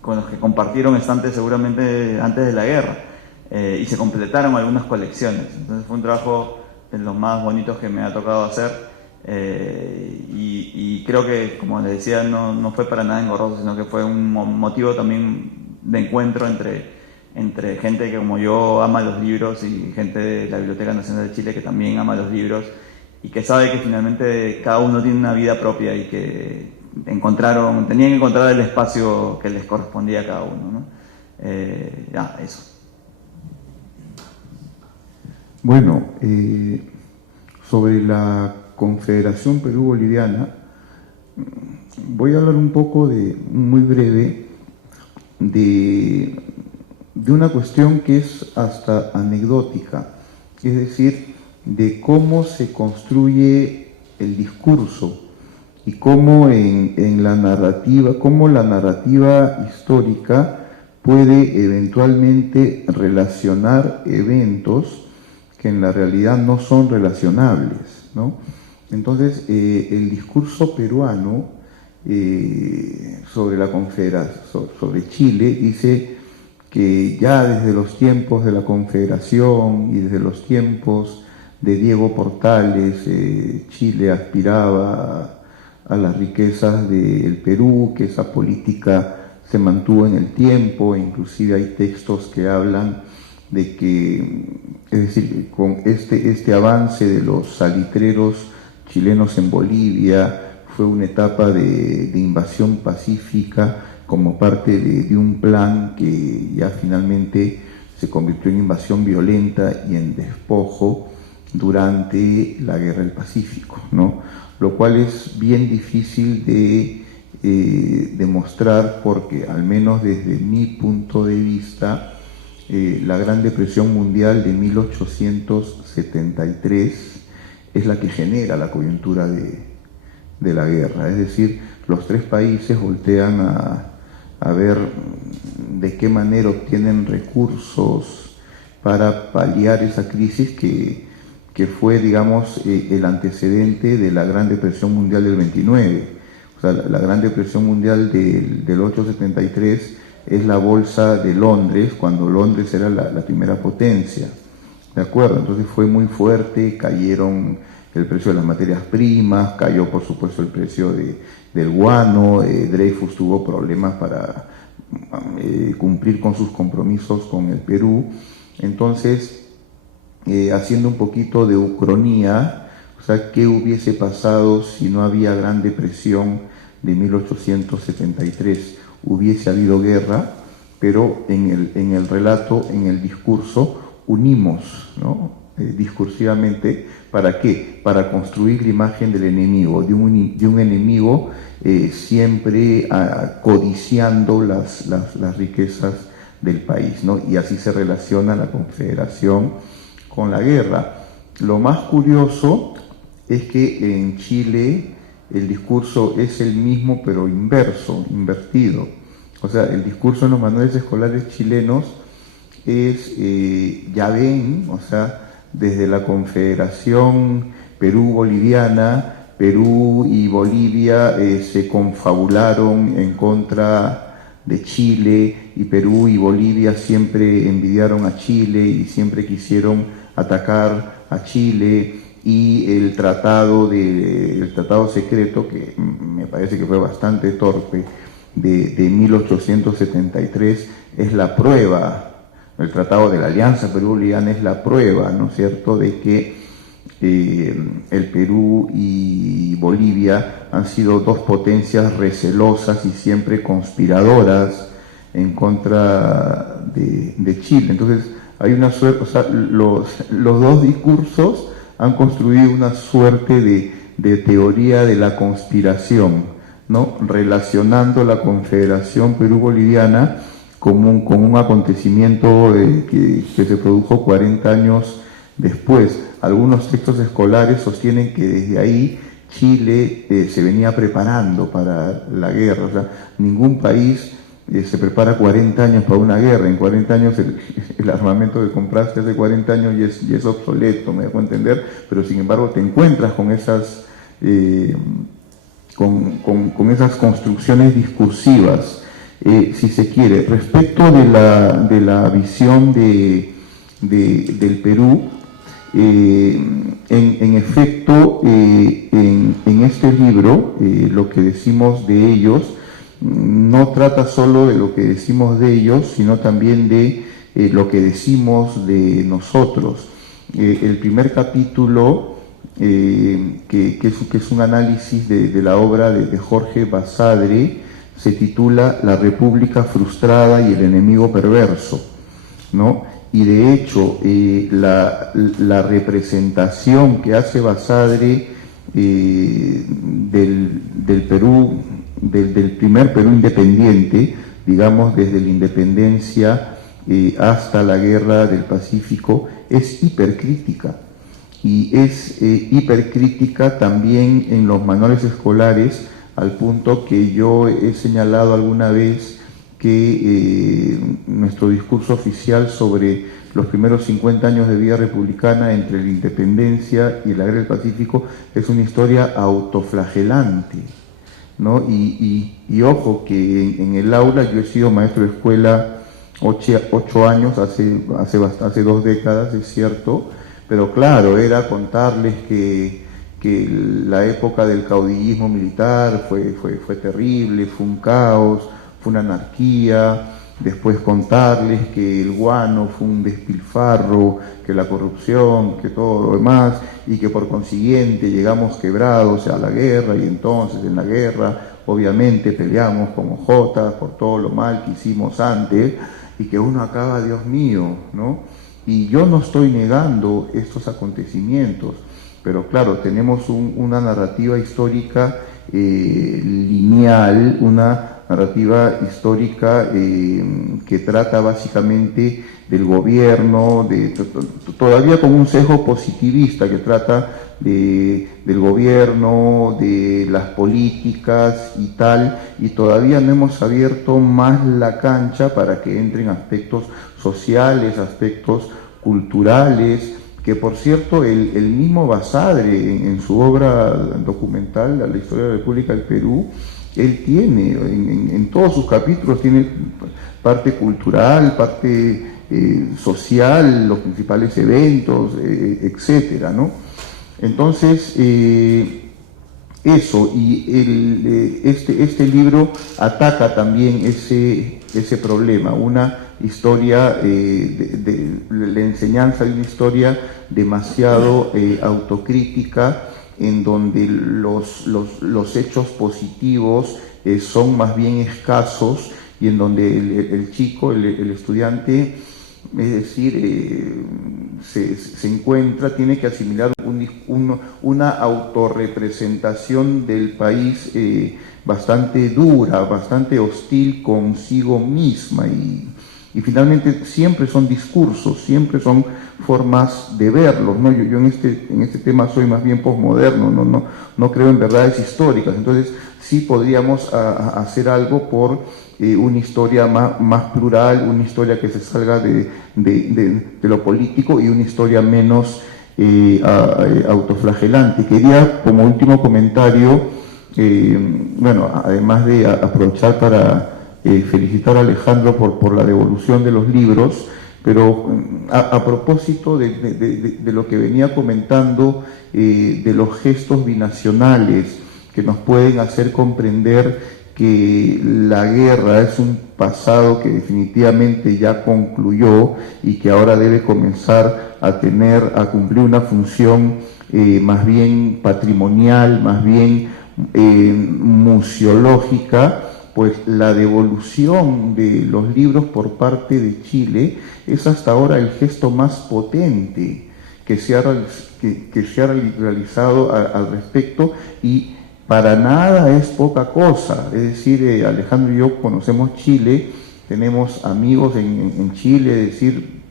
con los que compartieron estantes seguramente antes de la guerra, y se completaron algunas colecciones. Entonces fue un trabajo de los más bonitos que me ha tocado hacer, y creo que, como les decía, no fue para nada engorroso, sino que fue un motivo también de encuentro entre gente que, como yo, ama los libros, y gente de la Biblioteca Nacional de Chile que también ama los libros, y que sabe que finalmente cada uno tiene una vida propia, y que tenían que encontrar el espacio que les correspondía a cada uno, ¿no? Eso. Bueno, sobre la Confederación Perú-Boliviana, voy a hablar un poco muy breve, de una cuestión que es hasta anecdótica, es decir, de cómo se construye el discurso y cómo la narrativa histórica puede eventualmente relacionar eventos que en la realidad no son relacionables, ¿no? Entonces, el discurso peruano sobre la Confederación, sobre Chile, dice que ya desde los tiempos de la Confederación y desde los tiempos de Diego Portales, Chile aspiraba a las riquezas del Perú, que esa política se mantuvo en el tiempo. Inclusive hay textos que hablan de que, es decir, con este avance de los salitreros chilenos en Bolivia, fue una etapa de invasión pacífica como parte de un plan que ya finalmente se convirtió en invasión violenta y en despojo durante la Guerra del Pacífico, ¿no? Lo cual es bien difícil de demostrar, porque al menos desde mi punto de vista, la Gran Depresión Mundial de 1873 es la que genera la coyuntura de la guerra. Es decir, los tres países voltean a ver de qué manera obtienen recursos para paliar esa crisis que que fue, digamos, el antecedente de la Gran Depresión Mundial del 29. O sea, la Gran Depresión Mundial del 873 es la bolsa de Londres, cuando Londres era la primera potencia, ¿de acuerdo? Entonces fue muy fuerte, cayeron el precio de las materias primas, cayó por supuesto el precio del guano, Dreyfus tuvo problemas para cumplir con sus compromisos con el Perú. Entonces, haciendo un poquito de ucronía, o sea, ¿qué hubiese pasado si no había Gran Depresión de 1873? Hubiese habido guerra, pero en el relato, en el discurso, unimos, ¿no? Discursivamente, ¿para qué? Para construir la imagen del enemigo, de un enemigo siempre codiciando las riquezas del país, ¿no? Y así se relaciona la Confederación con la guerra. Lo más curioso es que en Chile el discurso es el mismo pero invertido. O sea, el discurso en los manuales escolares chilenos es, ya ven, o sea, desde la Confederación Perú-Boliviana, Perú y Bolivia se confabularon en contra de Chile, y Perú y Bolivia siempre envidiaron a Chile y siempre quisieron atacar a Chile, y el tratado secreto, que me parece que fue bastante torpe, de 1873, es la prueba. El Tratado de la Alianza Perú-Boliviana es la prueba, ¿no es cierto?, de que el Perú y Bolivia han sido dos potencias recelosas y siempre conspiradoras en contra de Chile. Entonces, hay una suerte, o sea, los dos discursos han construido una suerte de teoría de la conspiración, ¿no? Relacionando la Confederación Perú-Boliviana con un acontecimiento que se produjo 40 años después. Algunos textos escolares sostienen que desde ahí Chile se venía preparando para la guerra. O sea, ningún país se prepara 40 años para una guerra. En 40 años el armamento que compraste hace 40 años ya es obsoleto, me dejo entender, pero sin embargo te encuentras con esas con esas construcciones discursivas. Si se quiere, respecto de la visión del Perú, en efecto, en este libro, lo que decimos de ellos no trata solo de lo que decimos de ellos, sino también de lo que decimos de nosotros. El primer capítulo, que es un análisis de la obra de Jorge Basadre, se titula La República Frustrada y el Enemigo Perverso, ¿no? Y de hecho, la representación que hace Basadre del Perú, del primer Perú independiente, digamos desde la independencia hasta la Guerra del Pacífico, es hipercrítica. Y es hipercrítica también en los manuales escolares, al punto que yo he señalado alguna vez que nuestro discurso oficial sobre los primeros 50 años de vida republicana entre la independencia y la Guerra del Pacífico es una historia autoflagelante, ¿no? Y ojo que en el aula yo he sido maestro de escuela 8 años, hace 2 décadas, es cierto, pero claro, era contarles que la época del caudillismo militar fue terrible, fue un caos, fue una anarquía, después contarles que el guano fue un despilfarro, que la corrupción, que todo lo demás, y que por consiguiente llegamos quebrados a la guerra, y entonces en la guerra obviamente peleamos como jotas por todo lo mal que hicimos antes, y que uno acaba, Dios mío, ¿no? Y yo no estoy negando estos acontecimientos, pero claro, tenemos una narrativa histórica lineal, una narrativa histórica que trata básicamente del gobierno, todavía con un sesgo positivista, que trata del gobierno, de las políticas y tal, y todavía no hemos abierto más la cancha para que entren aspectos sociales, aspectos culturales, que por cierto el mismo Basadre en su obra documental, La historia de la República del Perú, él tiene, en todos sus capítulos tiene parte cultural, parte social, los principales eventos, etcétera, ¿no? Entonces, eso, y este libro ataca también ese problema, una historia, la enseñanza de una historia demasiado autocrítica, en donde los hechos positivos son más bien escasos, y en donde el chico, el estudiante, es decir, se encuentra, tiene que asimilar una autorrepresentación del país bastante dura, bastante hostil consigo misma, y finalmente siempre son discursos, siempre son formas de verlos, ¿no? Yo en este tema soy más bien posmoderno, no creo en verdades históricas, entonces sí podríamos hacer algo por una historia más plural, una historia que se salga de lo político, y una historia menos autoflagelante. Quería, como último comentario, bueno, además de aprovechar para felicitar a Alejandro por la devolución de los libros, pero a propósito de lo que venía comentando, de los gestos binacionales que nos pueden hacer comprender que la guerra es un pasado que definitivamente ya concluyó y que ahora debe comenzar a cumplir una función más bien patrimonial, más bien museológica. Pues la devolución de los libros por parte de Chile es hasta ahora el gesto más potente que se ha realizado al respecto, y para nada es poca cosa. Es decir, Alejandro y yo conocemos Chile, tenemos amigos en Chile, es decir,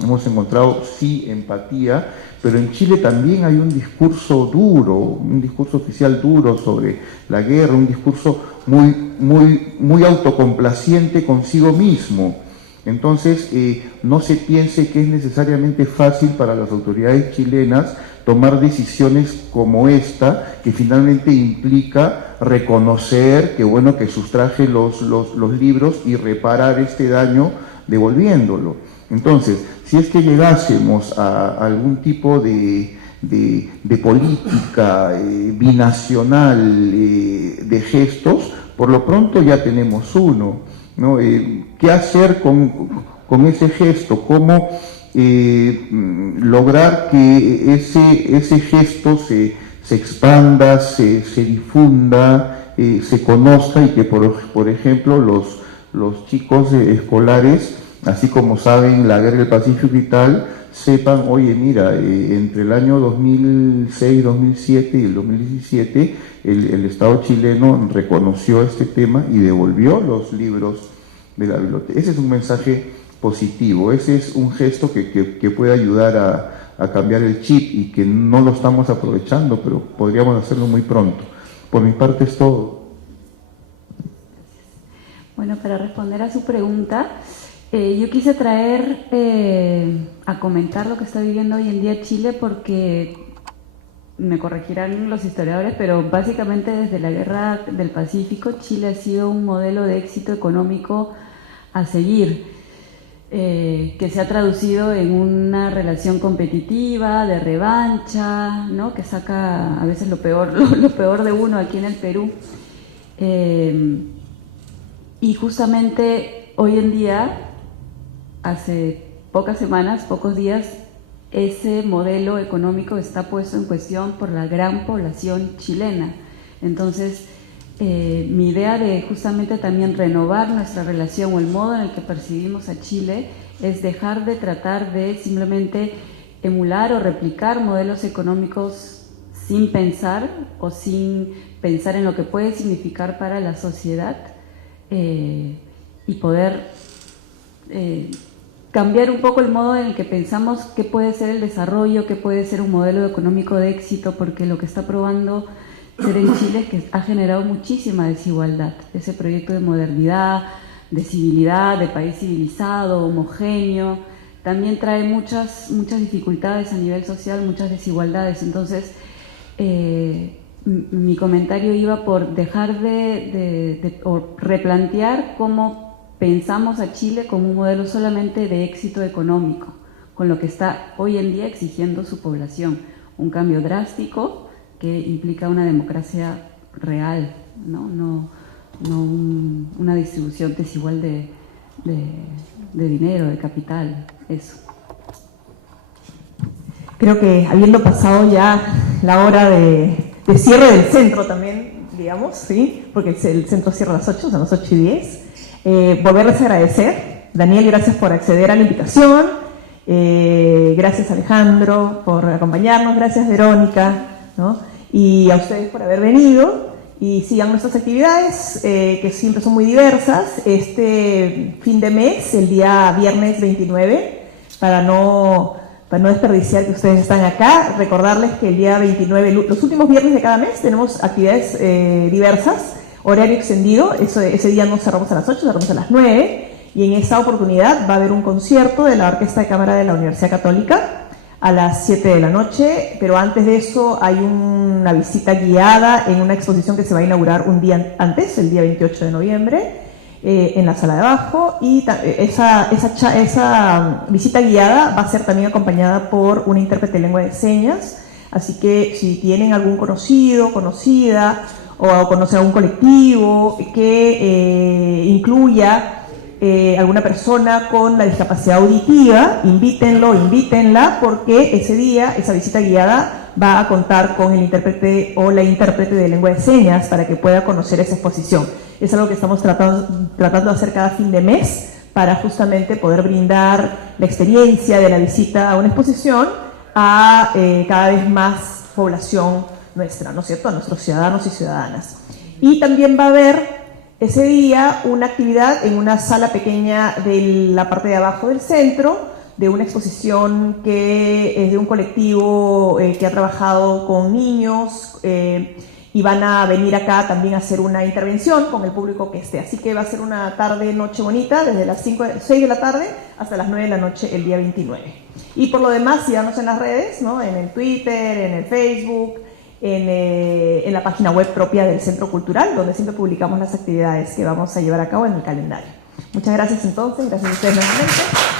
hemos encontrado sí empatía, pero en Chile también hay un discurso duro, un discurso oficial duro sobre la guerra, un discurso muy autocomplaciente consigo mismo. Entonces, no se piense que es necesariamente fácil para las autoridades chilenas tomar decisiones como esta, que finalmente implica reconocer que bueno, que sustraje los libros y reparar este daño devolviéndolo. Entonces, si es que llegásemos a algún tipo de política binacional de gestos, por lo pronto ya tenemos uno, ¿no? ¿Qué hacer con ese gesto? ¿Cómo lograr que ese gesto se expanda, se difunda, se conozca, y que por ejemplo los chicos escolares, así como saben la guerra del Pacífico y tal, sepan, oye, mira, entre el año 2006, 2007 y el 2017, el Estado chileno reconoció este tema y devolvió los libros de la biblioteca. Ese es un mensaje positivo, ese es un gesto que puede ayudar a cambiar el chip, y que no lo estamos aprovechando, pero podríamos hacerlo muy pronto. Por mi parte es todo. Bueno, para responder a su pregunta, yo quise traer a comentar lo que está viviendo hoy en día Chile, porque me corregirán los historiadores, pero básicamente desde la Guerra del Pacífico Chile ha sido un modelo de éxito económico a seguir, que se ha traducido en una relación competitiva, de revancha, ¿no? Que saca a veces lo peor de uno aquí en el Perú. Y justamente hoy en día, hace pocas semanas, pocos días, ese modelo económico está puesto en cuestión por la gran población chilena. Entonces, mi idea de justamente también renovar nuestra relación o el modo en el que percibimos a Chile es dejar de tratar de simplemente emular o replicar modelos económicos sin pensar o sin pensar en lo que puede significar para la sociedad, y poder cambiar un poco el modo en el que pensamos qué puede ser el desarrollo, qué puede ser un modelo económico de éxito, porque lo que está probando ser en Chile es que ha generado muchísima desigualdad. Ese proyecto de modernidad, de civilidad, de país civilizado, homogéneo, también trae muchas dificultades a nivel social, muchas desigualdades. Entonces, mi comentario iba por dejar o replantear cómo pensamos a Chile como un modelo solamente de éxito económico, con lo que está hoy en día exigiendo su población. Un cambio drástico que implica una democracia real, no una distribución desigual de dinero, de capital, eso. Creo que habiendo pasado ya la hora de cierre del centro también, digamos, ¿sí? Porque el centro cierra a las 8, son las 8:10. Volverles a agradecer. Daniel, gracias por acceder a la invitación. Gracias, Alejandro, por acompañarnos. Gracias, Verónica, ¿no? Y a ustedes por haber venido. Y sigan nuestras actividades, que siempre son muy diversas. Este fin de mes, el día viernes 29, para no desperdiciar que ustedes están acá, recordarles que el día 29, los últimos viernes de cada mes, tenemos actividades diversas, horario extendido. Ese día no cerramos a las 8, cerramos a las 9, y en esa oportunidad va a haber un concierto de la Orquesta de Cámara de la Universidad Católica a las 7 de la noche, pero antes de eso hay una visita guiada en una exposición que se va a inaugurar un día antes, el día 28 de noviembre, en la sala de abajo, y esa visita guiada va a ser también acompañada por una intérprete de lengua de señas, así que si tienen algún conocido, conocida, o conocen algún colectivo que incluya alguna persona con la discapacidad auditiva, invítenla, porque ese día, esa visita guiada va a contar con el intérprete o la intérprete de lengua de señas para que pueda conocer esa exposición. Es algo que estamos tratando de hacer cada fin de mes para justamente poder brindar la experiencia de la visita a una exposición a cada vez más población nuestra, ¿no es cierto?, a nuestros ciudadanos y ciudadanas. Y también va a haber ese día una actividad en una sala pequeña de la parte de abajo del centro, de una exposición que es de un colectivo que ha trabajado con niños, y van a venir acá también a hacer una intervención con el público que esté. Así que va a ser una tarde-noche bonita, desde las 6 de la tarde hasta las 9 de la noche el día 29. Y por lo demás, síganos en las redes, ¿no?, en el Twitter, en el Facebook, en la página web propia del Centro Cultural, donde siempre publicamos las actividades que vamos a llevar a cabo en el calendario. Muchas gracias entonces, gracias a ustedes nuevamente.